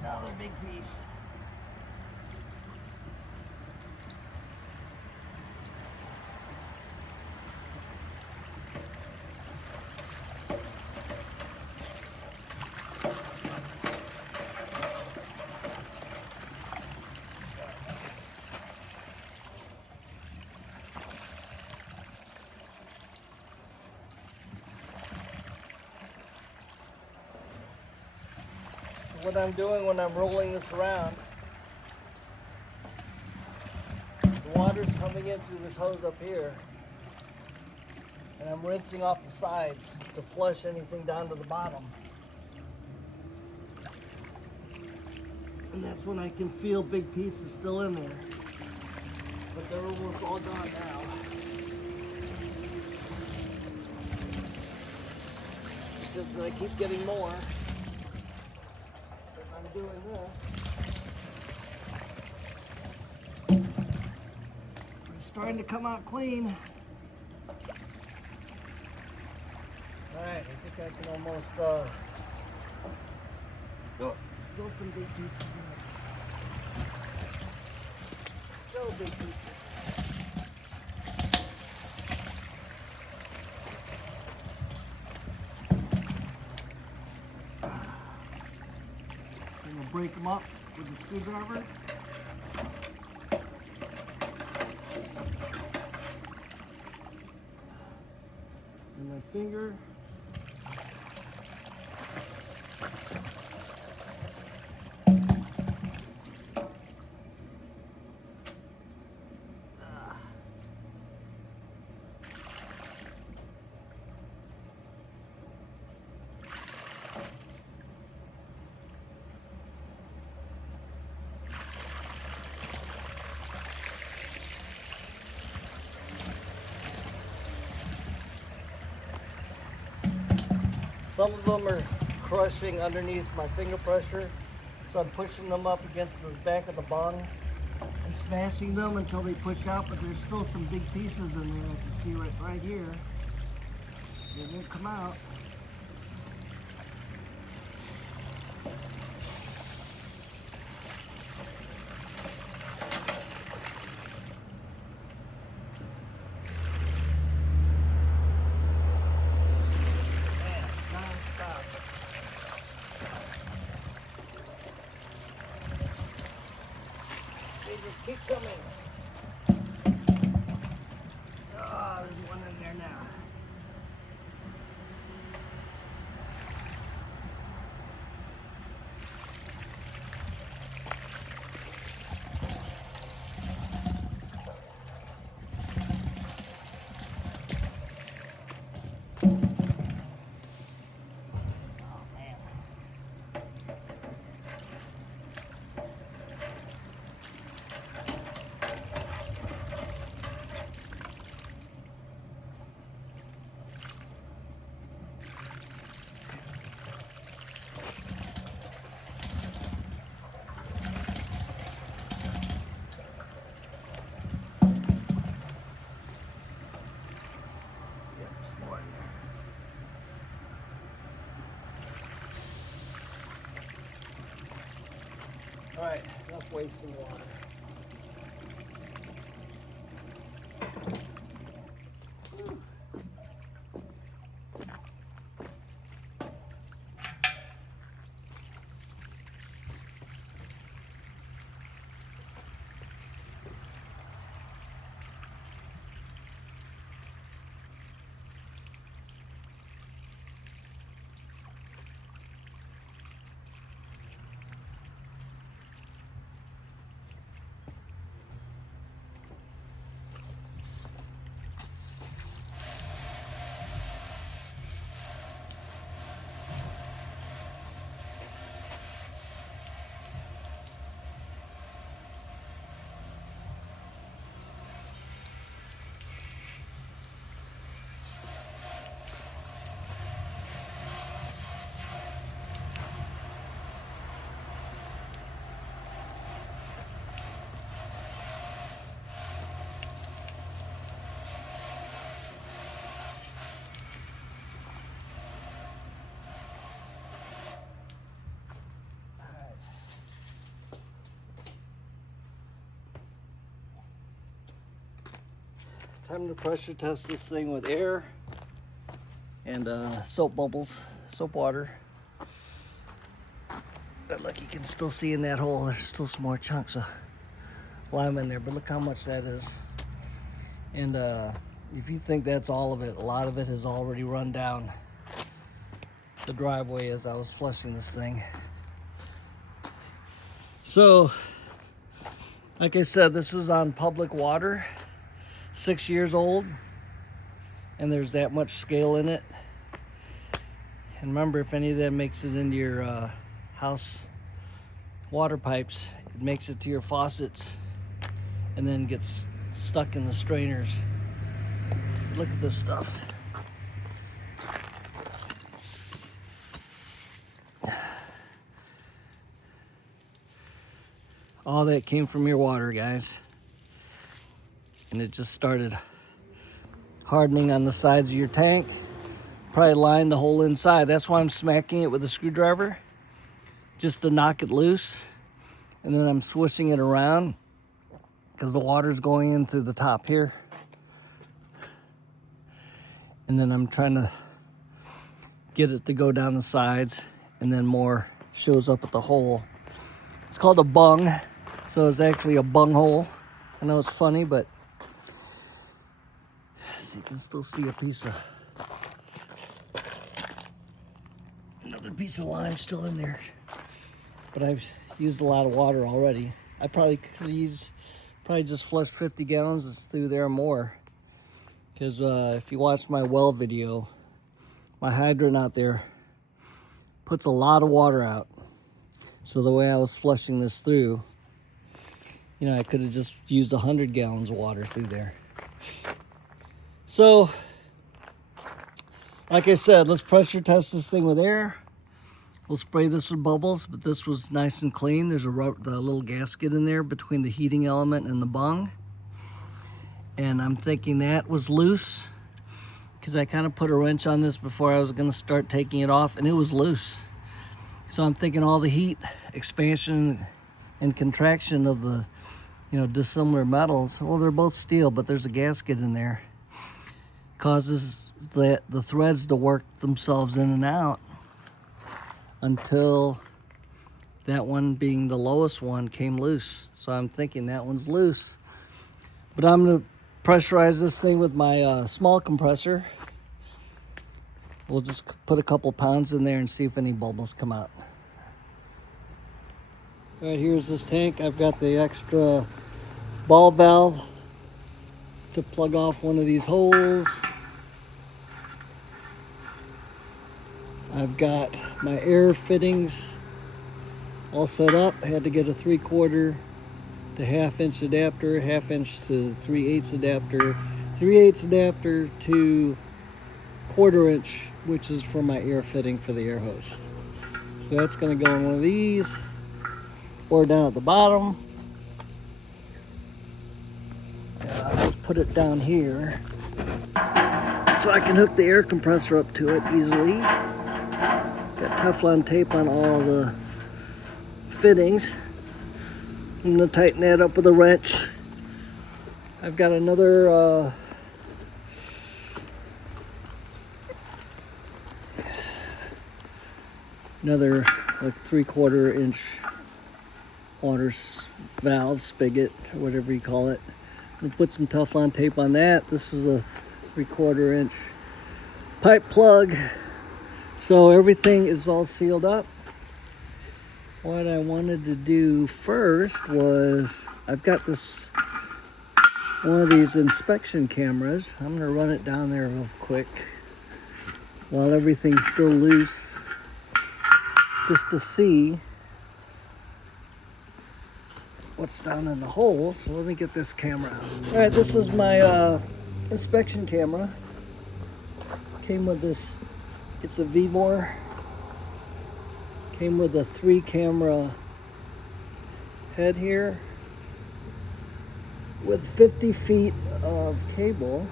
Another big piece. What I'm doing when I'm rolling this around, the water's coming in through this hose up here, and I'm rinsing off the sides to flush anything down to the bottom. And that's when I can feel big pieces still in there, but they're almost all gone now. It's just that I keep getting more. I'm doing this. It's starting to come out clean. Alright, I think I can almost still some big pieces in there. Still big pieces. Break them up with the screwdriver. And my finger. Some of them are crushing underneath my finger pressure, so I'm pushing them up against the back of the bung and smashing them until they push out, but there's still some big pieces in there. I can see right here. They won't come out. They just keep coming. there's one in there now. All right, enough wasting water. Time to pressure test this thing with air and soap bubbles, soap water. But look, you can still see in that hole, there's still some more chunks of lime in there, but look how much that is. And if you think that's all of it, a lot of it has already run down the driveway as I was flushing this thing. So, like I said, this was on public water. 6 years old, and there's that much scale in it. And remember, if any of that makes it into your house water pipes, it makes it to your faucets and then gets stuck in the strainers. Look at this stuff. All that came from your water, guys. And it just started hardening on the sides of your tank. Probably lined the whole inside. That's why I'm smacking it with a screwdriver, just to knock it loose. And then I'm swishing it around because the water's going in through the top here. And then I'm trying to get it to go down the sides, and then more shows up at the hole. It's called a bung, so it's actually a bung hole. I know it's funny, but so you can still see a piece of, another piece of lime still in there. But I've used a lot of water already. I probably could use, probably just flushed 50 gallons through there or more. Because if you watch my well video, my hydrant out there puts a lot of water out. So the way I was flushing this through, you know, I could have just used 100 gallons of water through there. So, like I said, let's pressure test this thing with air. We'll spray this with bubbles, but this was nice and clean. There's a little gasket in there between the heating element and the bung. And I'm thinking that was loose because I kind of put a wrench on this before I was going to start taking it off, and it was loose. So I'm thinking all the heat, expansion, and contraction of the, you know, dissimilar metals, well, they're both steel, but there's a gasket in there, causes the threads to work themselves in and out until that one, being the lowest one, came loose. So I'm thinking that one's loose. But I'm going to pressurize this thing with my small compressor. We'll just put a couple pounds in there and see if any bubbles come out. All right, here's this tank. I've got the extra ball valve to plug off one of these holes. I've got my air fittings all set up. I had to get a 3/4 to 1/2 inch adapter, 1/2 inch to 3/8 adapter, 3/8 adapter to 1/4 inch, which is for my air fitting for the air hose. So that's going to go in one of these, or down at the bottom. And I'll just put it down here so I can hook the air compressor up to it easily. Got Teflon tape on all the fittings. I'm going to tighten that up with a wrench. I've got another like 3/4 inch water valve spigot, or whatever you call it. I'm going to put some Teflon tape on that. This is a 3/4 inch pipe plug. So everything is all sealed up. What I wanted to do first was, I've got one of these inspection cameras. I'm going to run it down there real quick while everything's still loose, just to see what's down in the hole. So let me get this camera out. All right, this is my inspection camera. Came with this, it's a Vivor. Came with a 3-camera head here with 50 feet of cable.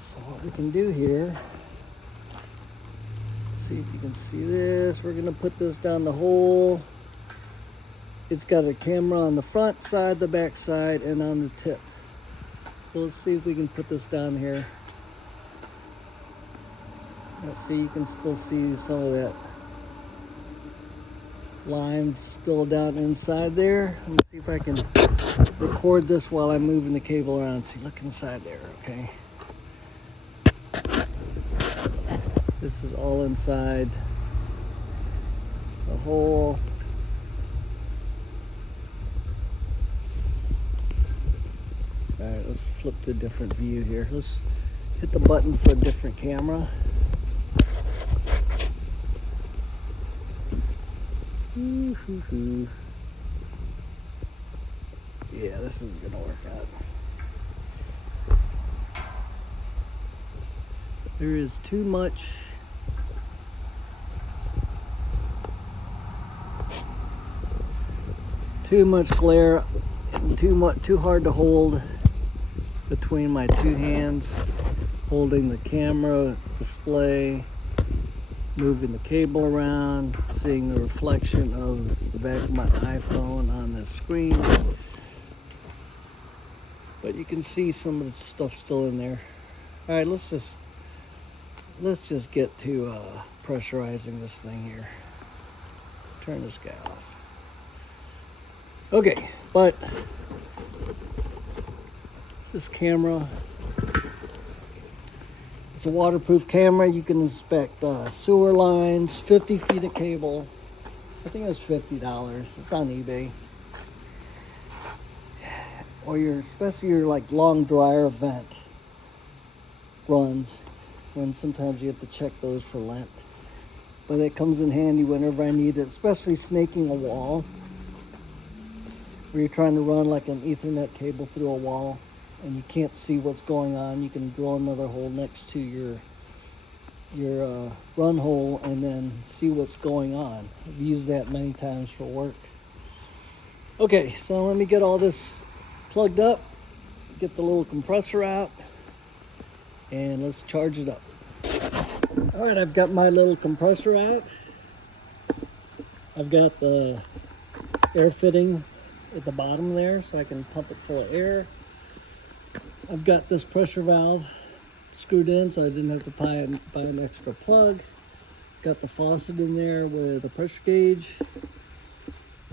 So what we can do here, see if you can see this. We're gonna put this down the hole. It's got a camera on the front side, the back side, and on the tip. So let's see if we can put this down here. Let's see, you can still see some of that line still down inside there. Let me see if I can record this while I'm moving the cable around. See, look inside there, okay? This is all inside the hole. All right, let's flip to a different view here. Let's hit the button for a different camera. Yeah, this is gonna work out. There is too much glare and too hard to hold between my two hands, holding the camera display, moving the cable around, seeing the reflection of the back of my iPhone on the screen. But you can see some of the stuff still in there. All right, let's just get to pressurizing this thing here. Turn this guy off. Okay, but this camera, it's a waterproof camera. You can inspect sewer lines, 50 feet of cable. I think it was $50. It's on eBay. Or especially your like long dryer vent runs, when sometimes you have to check those for lint. But it comes in handy whenever I need it, especially snaking a wall, where you're trying to run like an Ethernet cable through a wall and you can't see what's going on. You can drill another hole next to your run hole and then see what's going on. I've used that many times for work. Okay, so let me get all this plugged up, get the little compressor out, and let's charge it up. All right, I've got my little compressor out. I've got the air fitting at the bottom there so I can pump it full of air. I've got this pressure valve screwed in so I didn't have to buy an extra plug. Got the faucet in there with a pressure gauge.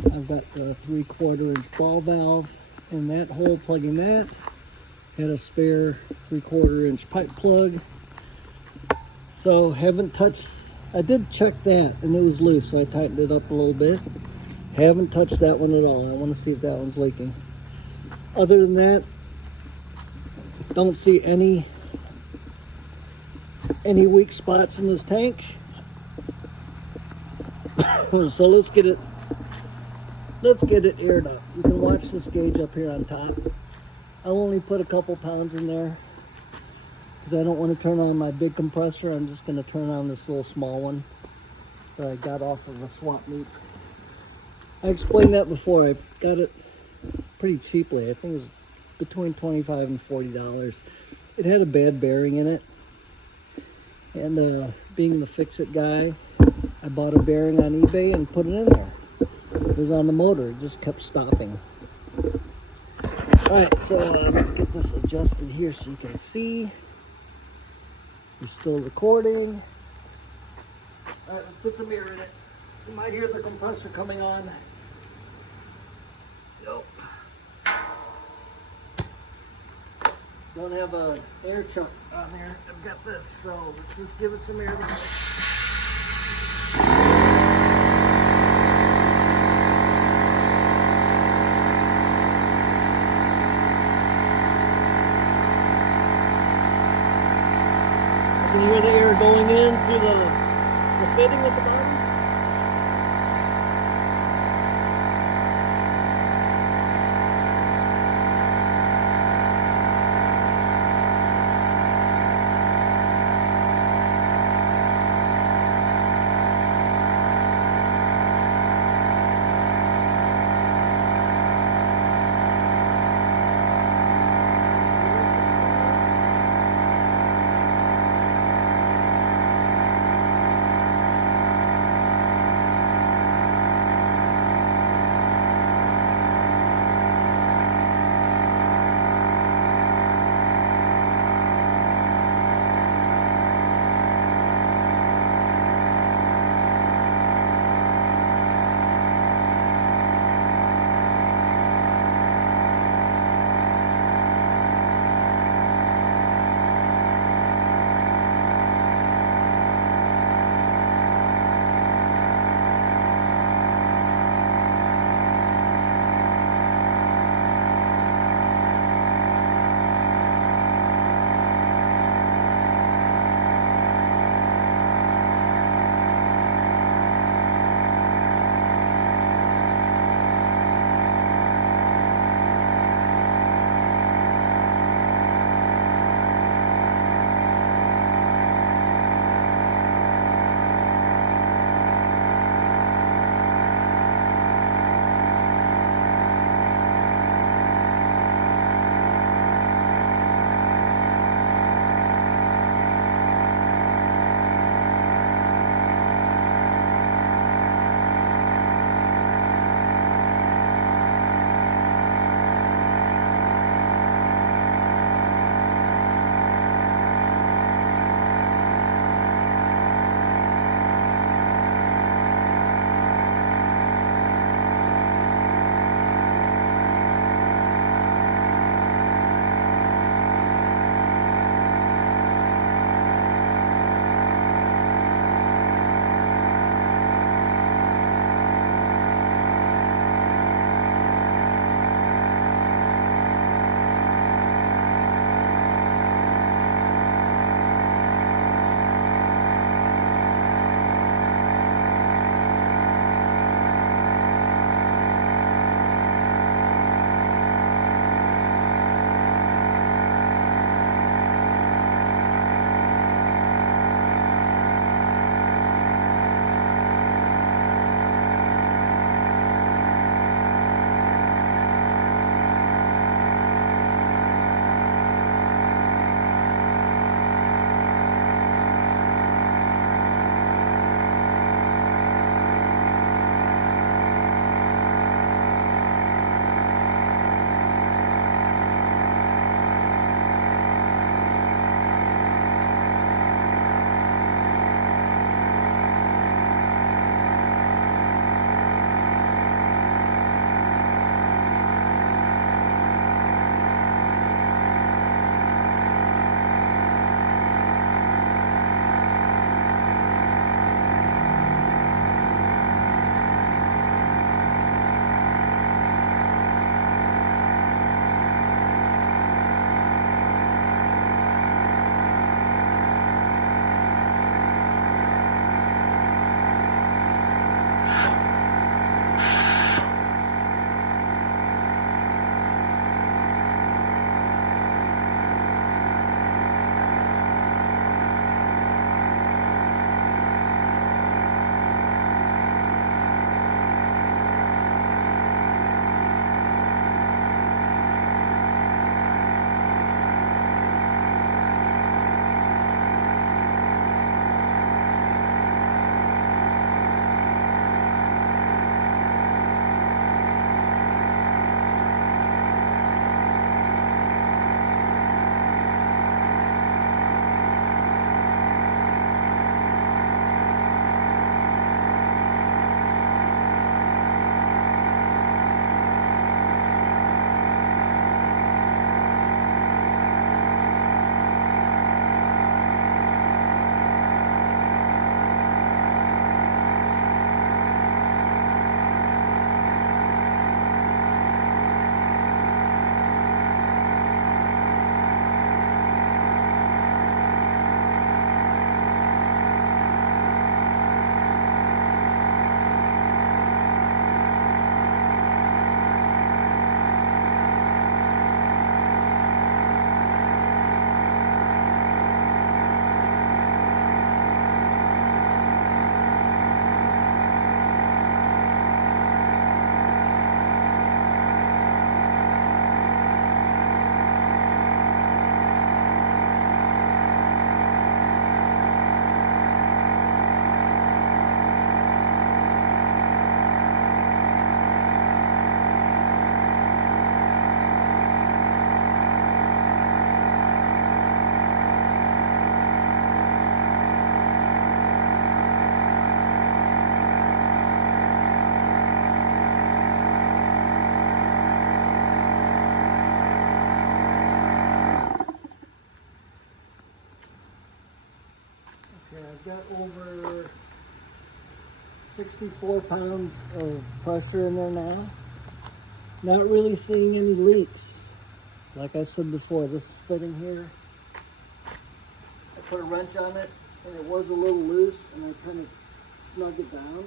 I've got the 3/4 inch ball valve in that hole, plugging that. Had a spare 3/4 inch pipe plug. So haven't touched, I did check that and it was loose, so I tightened it up a little bit. Haven't touched that one at all. I want to see if that one's leaking. Other than that, don't see any weak spots in this tank. So let's get it aired up. You can watch this gauge up here on top. I'll only put a couple pounds in there because I don't want to turn on my big compressor. I'm just going to turn on this little small one that I got off of a swap meet. I explained that before. I got it pretty cheaply. I think it was between $25 and $40. It had a bad bearing in it, and being the fix-it guy, I bought a bearing on eBay and put it in there. It was on the motor. It just kept stopping. All right, so let's get this adjusted here so you can see. We're still recording. All right, let's put some air in it. You might hear the compressor coming on. Nope. Don't have an air chuck on there. I've got this, so let's just give it some air. Can you hear the air going in through the fitting at the bottom? got over 64 pounds of pressure in there now. Not really seeing any leaks. Like I said before, this fitting here, I put a wrench on it and it was a little loose and I kind of snug it down.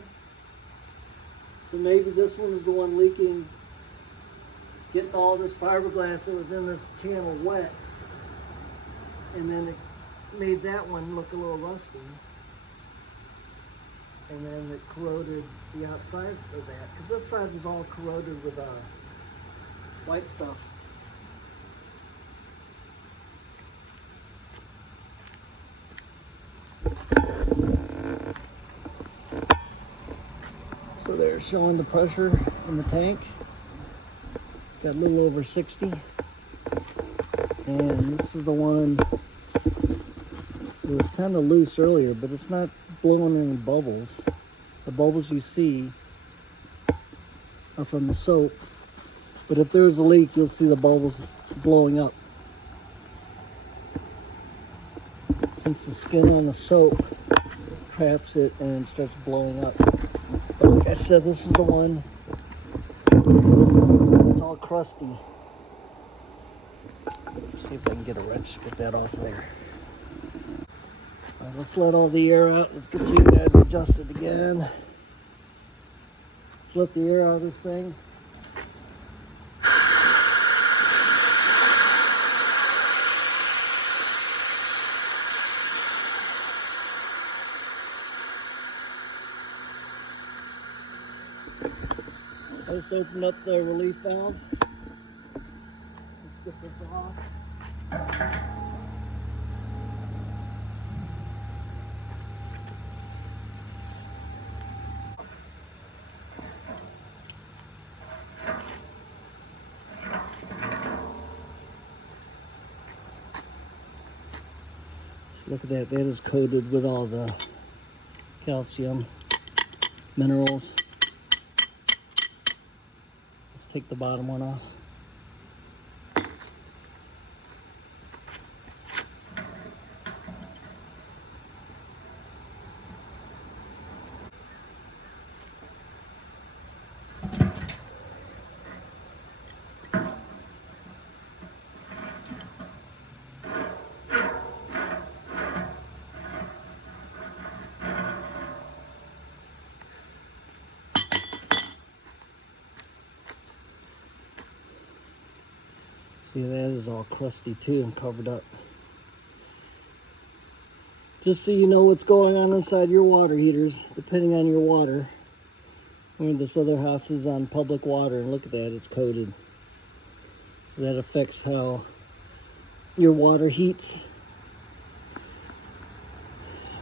So maybe this one is the one leaking, getting all this fiberglass that was in this channel wet, and then it made that one look a little rusty. And then it corroded the outside of that, because this side was all corroded with white stuff. So they're showing the pressure in the tank. Got a little over 60. And this is the one, it was kind of loose earlier, but it's not blowing any bubbles. The bubbles you see are from the soap. But if there's a leak, you'll see the bubbles blowing up. Since the skin on the soap traps it and it starts blowing up. But like I said, this is the one. It's all crusty. See if I can get a wrench to get that off there. All right, let's let all the air out. Let's get you guys adjusted again. Let's let the air out of this thing. I just opened up the relief valve. Let's get this off. So look at that. That is coated with all the calcium minerals. Take the bottom one off. See, that is all crusty too and covered up. Just so you know what's going on inside your water heaters, depending on your water. This other house is on public water, and look at that, it's coated. So that affects how your water heats.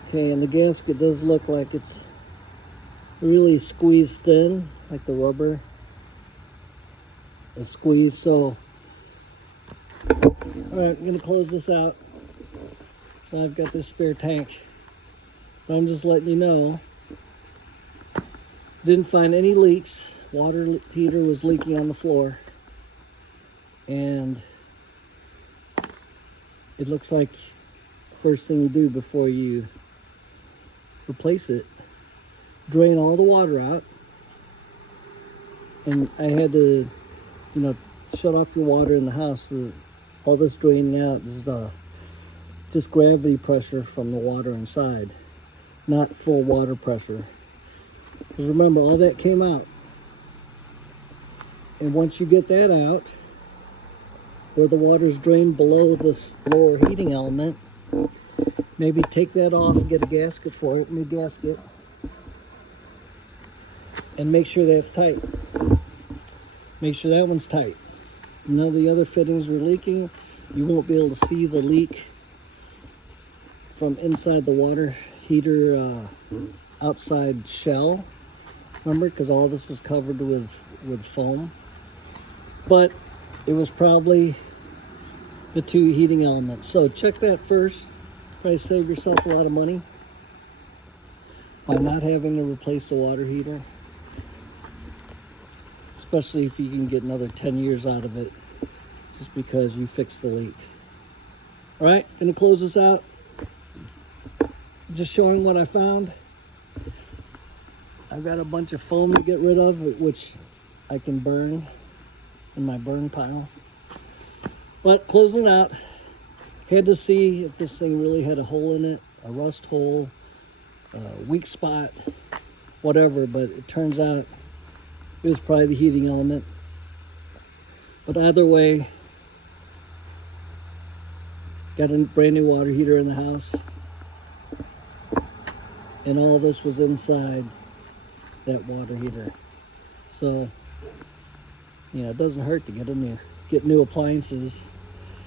Okay, and the gasket does look like it's really squeezed thin, like the rubber is squeezed. So all right, I'm gonna close this out. So I've got this spare tank, but I'm just letting you know. Didn't find any leaks. Water heater was leaking on the floor, and it looks like the first thing you do before you replace it, drain all the water out. And I had to, shut off your water in the house. So all this draining out is just gravity pressure from the water inside, not full water pressure. Because remember, all that came out. And once you get that out, where the water's drained below this lower heating element, maybe take that off and get a gasket for it, new gasket, and make sure that's tight. Make sure that one's tight. None of the other fittings are leaking. You won't be able to see the leak from inside the water heater outside shell. Remember, because all this was covered with foam. But it was probably the two heating elements. So check that first. Probably save yourself a lot of money by not having to replace the water heater. Especially if you can get another 10 years out of it just because you fixed the leak. All right, gonna close this out. just showing what I found. I've got a bunch of foam to get rid of, which I can burn in my burn pile. But closing out, had to see if this thing really had a hole in it, a rust hole, a weak spot, whatever, but it turns out it was probably the heating element. But either way, got a brand new water heater in the house, and all this was inside that water heater. So, you know, it doesn't hurt to get new appliances,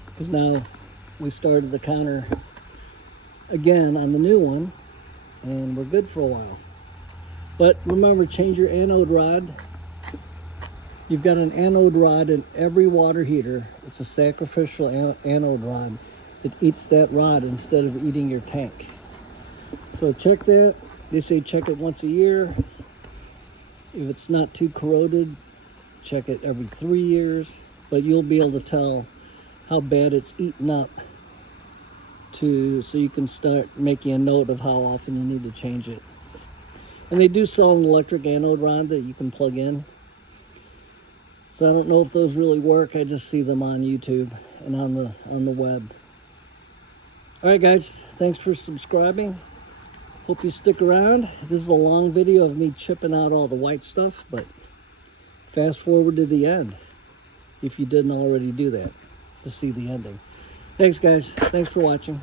because now we started the counter again on the new one, and we're good for a while. But remember, change your anode rod. You've got an anode rod in every water heater. It's a sacrificial anode rod. It eats that rod instead of eating your tank. So check that. They say check it once a year. If it's not too corroded, check it every 3 years. But you'll be able to tell how bad it's eaten up, so you can start making a note of how often you need to change it. And they do sell an electric anode rod that you can plug in. So I don't know if those really work. I just see them on YouTube and on the web. All right, guys, thanks for subscribing. Hope you stick around. This is a long video of me chipping out all the white stuff, but fast forward to the end if you didn't already do that to see the ending. Thanks, guys. Thanks for watching.